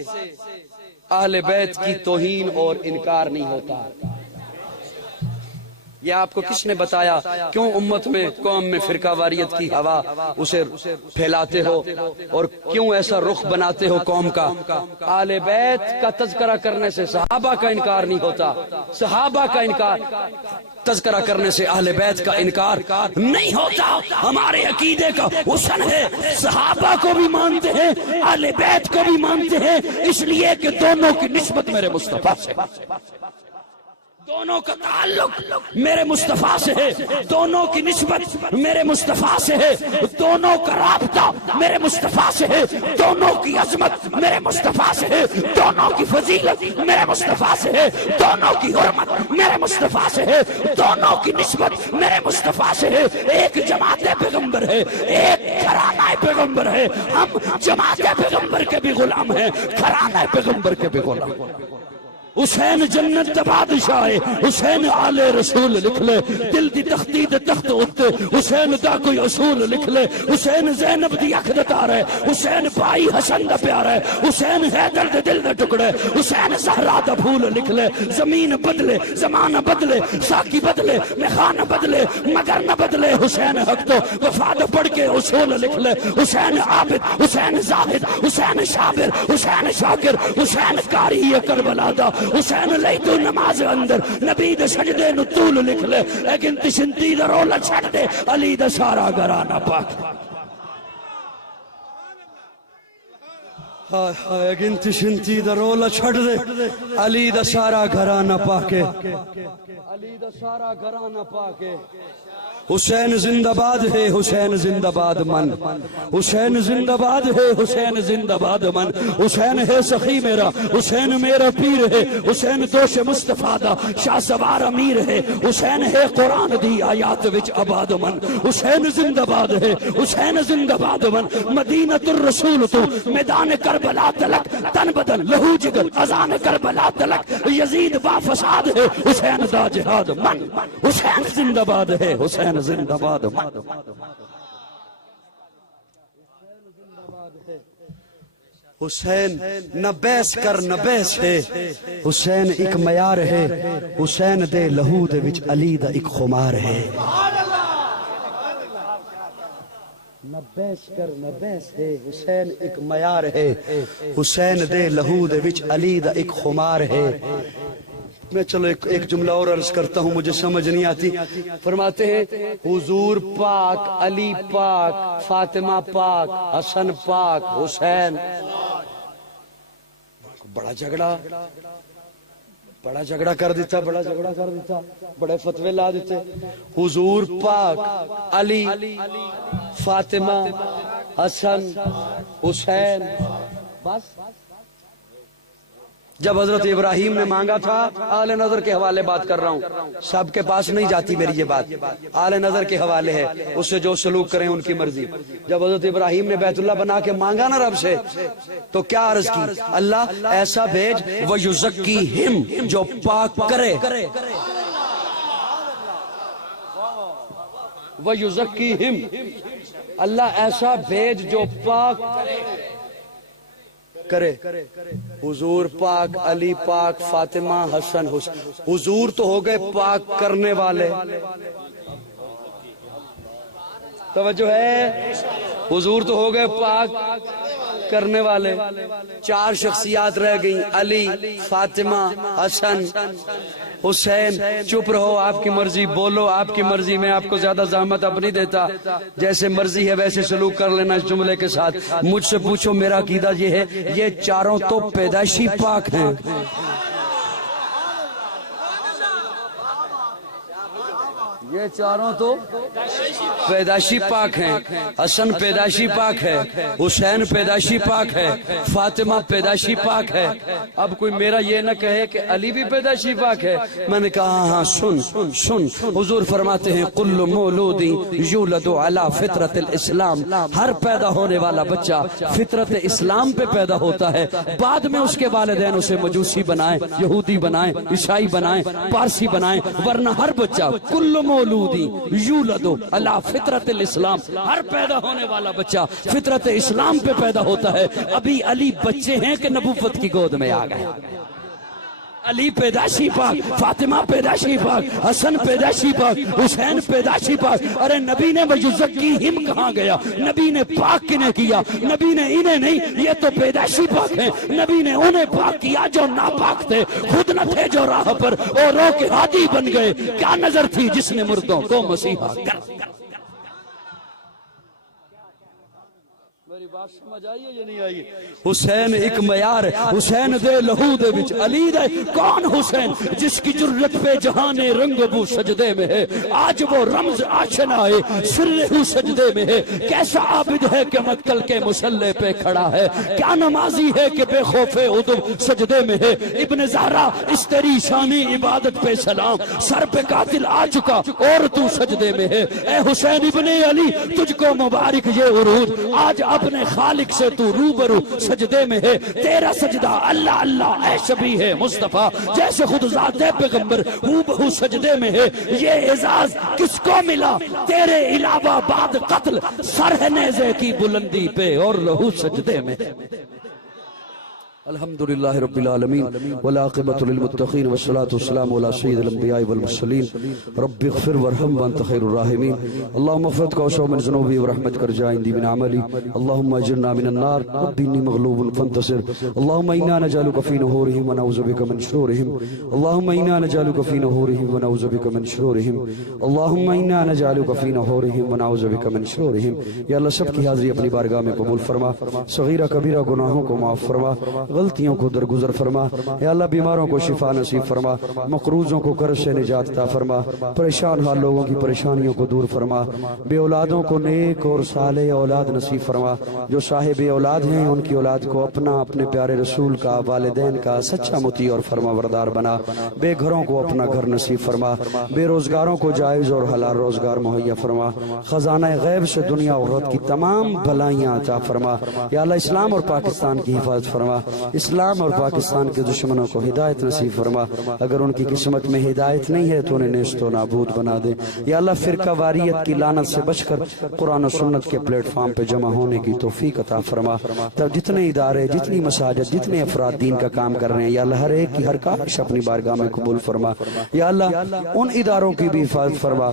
اہل بیت کی توہین اور انکار نہیں ہوتا. یہ آپ کو کس نے بتایا؟ کیوں امت میں، قوم میں فرقہ واریت کی ہوا اسے پھیلاتے ہو اور کیوں ایسا رخ بناتے ہو قوم کا؟ اہل بیت کا تذکرہ کرنے سے صحابہ کا انکار نہیں ہوتا، صحابہ کا انکار، تذکرہ کرنے سے اہل بیت کا انکار نہیں ہوتا. ہمارے عقیدے کا حسن ہے، صحابہ کو بھی مانتے ہیں، اہل بیت کو بھی مانتے ہیں، اس لیے کہ دونوں کی نسبت میرے مصطفیٰ سے، دونوں کا تعلق میرے مصطفیٰ سے ہے، دونوں کی نسبت میرے مصطفیٰ سے ہے، دونوں کا رابطہ میرے مصطفیٰ سے ہے، دونوں کی عظمت میرے مصطفیٰ سے ہے، دونوں کی فضیلت میرے مصطفیٰ سے ہے، دونوں کی حرمت میرے مصطفیٰ سے ہے، دونوں کی نسبت میرے مصطفیٰ سے ہے. ایک جماعت پیغمبر ہے، ایک گھرانہ پیغمبر ہے. ہم جماعت پیغمبر کے بھی غلام ہیں، گھرانہ پیغمبر کے بھی غلام. حسین جنت دا بادشاہ ہے، حسین آل رسول لکھ لے، دل دی تختی دے تخت اتے حسین دا کوئی اصول لکھ لے. حسین زینب دی اکھ دا تار ہے، حسین بھائی حسن دا پیار ہے، حسین حیدر دے دل دے ٹکڑے، حسین زہرا دا پھول لکھ لے. زمین بدلے، زمانہ بدلے، ساقی بدلے، میخانہ بدلے، مگر نہ بدلے حسین حق تو وفاد پڑھ کے اصول لکھ لے. حسین عابد، حسین زاہد، حسین شابر، حسین شاکر، حسین قاری کربلا دا، حسین لئی تو نماز اندر نبی دے سجدے نو طول لکھ لے. لیکن تشنتی دا رولا چھڑ دے علی دا سارا گھرانہ پاک. ہائے ہائے گنتی شنتی دا رولا چھڑ دے علی دا سارا گھرانہ پاکے علی دا سارا گھرانہ پاکے حسین زندہ باد ہے حسین زندہ باد من حسین زندہ باد ہے حسین زندہ باد من حسین ہے سخی میرا حسین میرا پیر ہے حسین دوش مصطفیٰ دا شاہ سوار امیر ہے حسین ہے قرآن دی آیات وچ آباد من حسین زندہ باد ہے حسین زندہ باد من مدینۃ الرسول تو میدان کربلا تلک تن بدن لہو جگر اذان کربلا تلک یزید با فساد ہے حسین دا جہاد من حسین زندہ باد ہے حسین زندہ باد حسین نہ بیس کر نہ بیس ہے حسین ایک معیار ہے حسین دے لہو دے وچ علی دا ایک خمار ہے نہ بیس کر نہ بیس ہے حسین ایک معیار ہے حسین دے لہو دے وچ علی دا ایک خمار ہے میں چلو ایک جملہ اور عرض کرتا ہوں مجھے سمجھ نہیں آتی فرماتے ہیں حضور پاک علی پاک فاطمہ پاک حسن پاک حسین بڑا جھگڑا کر دیتا بڑے فتوے لا دیتے حضور پاک علی فاطمہ حسن حسین بس جب حضرت ابراہیم نے مانگا تھا آل نظر کے حوالے بات کر رہا ہوں سب کے پاس نہیں جاتی میری یہ بات آل نظر کے حوالے ہے اس سے جو سلوک کریں ان کی مرضی جب حضرت ابراہیم نے بیت اللہ بنا کے مانگا نا رب سے تو کیا عرض کی اللہ ایسا بھیج وَيُزَكِّيهِمْ جو پاک کرے وَيُزَكِّيهِمْ اللہ ایسا بھیج جو پاک کرے حضور پاک علی پاک فاطمہ حسن حضور تو ہو گئے پاک کرنے والے توجہ ہے حضور تو ہو گئے پاک کرنے والے چار شخصیات رہ گئیں علی فاطمہ حسن حسین چپ رہو آپ کی مرضی بولو آپ کی مرضی میں آپ کو زیادہ زحمت اب نہیں دیتا جیسے مرضی ہے ویسے سلوک کر لینا اس جملے کے ساتھ مجھ سے پوچھو میرا عقیدہ یہ ہے یہ چاروں تو پیدائشی پاک ہیں یہ چاروں تو پیدائشی پاک ہیں حسن پیدائشی پاک ہے حسین پیدائشی پاک ہے فاطمہ پیدائشی پاک ہے اب کوئی میرا یہ نہ کہے کہ علی بھی پیدائشی پاک ہے میں نے کہا ہاں سن حضور فرماتے ہیں کل مولود یولد علی فطرت الاسلام ہر پیدا ہونے والا بچہ فطرت اسلام پہ پیدا ہوتا ہے بعد میں اس کے والدین اسے مجوسی بنائیں یہودی بنائیں عیسائی بنائیں پارسی بنائیں ورنہ ہر بچہ کل مولودی یولدو علی فطرت الاسلام ہر پیدا ہونے والا بچہ فطرت اسلام پہ پیدا ہوتا ہے ابھی علی بچے ہیں کہ نبوت کی گود میں آ گئے علی پیدائشی پاک فاطمہ پیدائشی پاک حسن پیدائشی پاک حسین پیدائشی پاک ارے نبی نے وَيُزَكِّيهِمْ کہاں گیا نبی نے پاک کنہیں کیا نبی نے انہیں نہیں یہ تو پیدائشی پاک ہیں نبی نے انہیں پاک کیا جو ناپاک تھے خود نہ تھے جو راہ پر اور رو کے ہادی بن گئے کیا نظر تھی جس نے مردوں کو مسیحا کر میری بات سمجھ آئی ہے یا نہیں آئی حسین ایک معیار حسین دے لہو دے وچ علی دے کون حسین جس کی جرت پہ جہان رنگ بو سجدے میں ہے آج وہ رمز آشنا ہے سر سجدے میں ہے کیسا عابد ہے کہ مکل کے مسلح پہ کھڑا ہے کیا نمازی ہے کہ بے خوف عدو سجدے میں ہے ابن زہرا اس تیری شانی عبادت پہ سلام سر پہ قاتل آ چکا اور تو سجدے میں ہے اے حسین ابن علی تجھ کو مبارک یہ عروج آج اپنے خالق سے تو روبرو سجدے میں ہے تیرا سجدہ اللہ اللہ اے شبیہ ہے مصطفیٰ جیسے خود ذات پیغمبر ہو بہو سجدے میں ہے یہ اعزاز کس کو ملا تیرے علاوہ بعد قتل سر ہے نیزے کی بلندی پہ اور لہو سجدے میں الحمد للہ رب العالمین والعاقبۃ للمتقین والصلاة والسلام علی سید الانبیاء والمرسلین رب اغفر وارحم وانت خیر الراحمین اللہم اغفر کوشو من ذنوبی ورحمت کر جائندی من عملی اللہم اجرنا من النار رب انی مغلوب فانتصر اللہم انا نجعلک فی نحورہم ونعوذ بک من شرورہم اللہم انا نجعلک فی نحورہم ونعوذ بک من شرورہم اللہم انا نجعلک فی نحورہم ونعوذ بک من شرورہم یا اللہ سب کی حاضری اپنی بارگاہ میں قبول فرما، صغیرہ کبیرہ گناہوں کو معاف فرما، غلطیوں کو درگزر فرما، یا اللہ بیماروں کو شفا نصیب فرما، مقروضوں کو قرض سے نجات عطا فرما، پریشان حال لوگوں کی پریشانیوں کو دور فرما، بے اولادوں کو نیک اور صالح اولاد نصیب فرما، جو صاحب اولاد ہیں ان کی اولاد کو اپنے پیارے رسول کا، والدین کا سچا مطیع اور فرما بردار بنا، بے گھروں کو اپنا گھر نصیب فرما، بے روزگاروں کو جائز اور حلال روزگار مہیا فرما، خزانہ غیب سے دنیا اور آخرت کی تمام بھلائیاں عطا فرما، یا اللہ اسلام اور پاکستان کی حفاظت فرما، اسلام اور پاکستان کے دشمنوں کو ہدایت نصیب فرما، اگر ان کی قسمت میں ہدایت نہیں ہے تو انہیں نیست و نابود بنا دے، یا اللہ فرقہ واریت کی لعنت سے بچ کر قرآن و سنت کے پلیٹ فارم پہ جمع ہونے کی توفیق عطا فرما، تب جتنے ادارے، جتنی مساجد، جتنے افراد دین کا کام کر رہے ہیں یا اللہ ہر ایک کی ہر کاش اپنی بارگاہ میں قبول فرما، یا اللہ ان اداروں کی بھی حفاظت فرما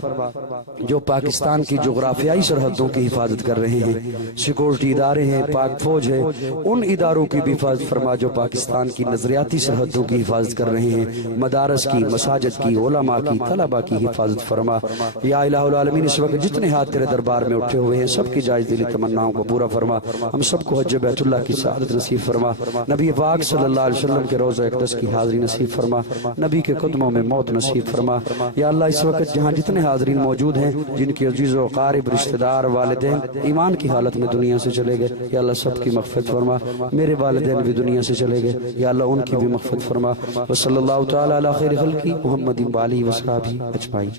جو پاکستان کی جغرافیائی سرحدوں کی حفاظت کر رہے ہیں، سیکورٹی ادارے ہیں، پاک فوج ہے، ان اداروں کی بھی حفاظت فرما جو پاکستان کی نظریاتی سرحدوں کی حفاظت کر رہے ہیں، مدارس کی، مساجد کی، علماء کی، طلباء کی حفاظت فرما، یا الہ العالمین اس وقت جتنے ہاتھ تیرے دربار میں اٹھے ہوئے ہیں سب کی جائز دلی تمناؤں کو پورا فرما، ہم سب کو حج بیت اللہ کی سعادت نصیب فرما، نبی پاک صلی اللہ علیہ وسلم کے روضہ اقدس کی حاضری نصیب فرما، نبی کے قدموں میں موت نصیب فرما، یا اللہ اس وقت جہاں جتنے حاضرین موجود ہیں جن کے عزیز و اقارب، رشتہ دار، والدین ایمان کی حالت میں دنیا سے چلے گئے، یا اللہ سب کی مغفرت فرما، میرے والدین بھی دنیا سے چلے گئے، یا اللہ ان کی بھی مغفرت فرما، وصلی اللہ تعالی علی خیر خلقی محمد وآلہ وصحبہ اجمعین۔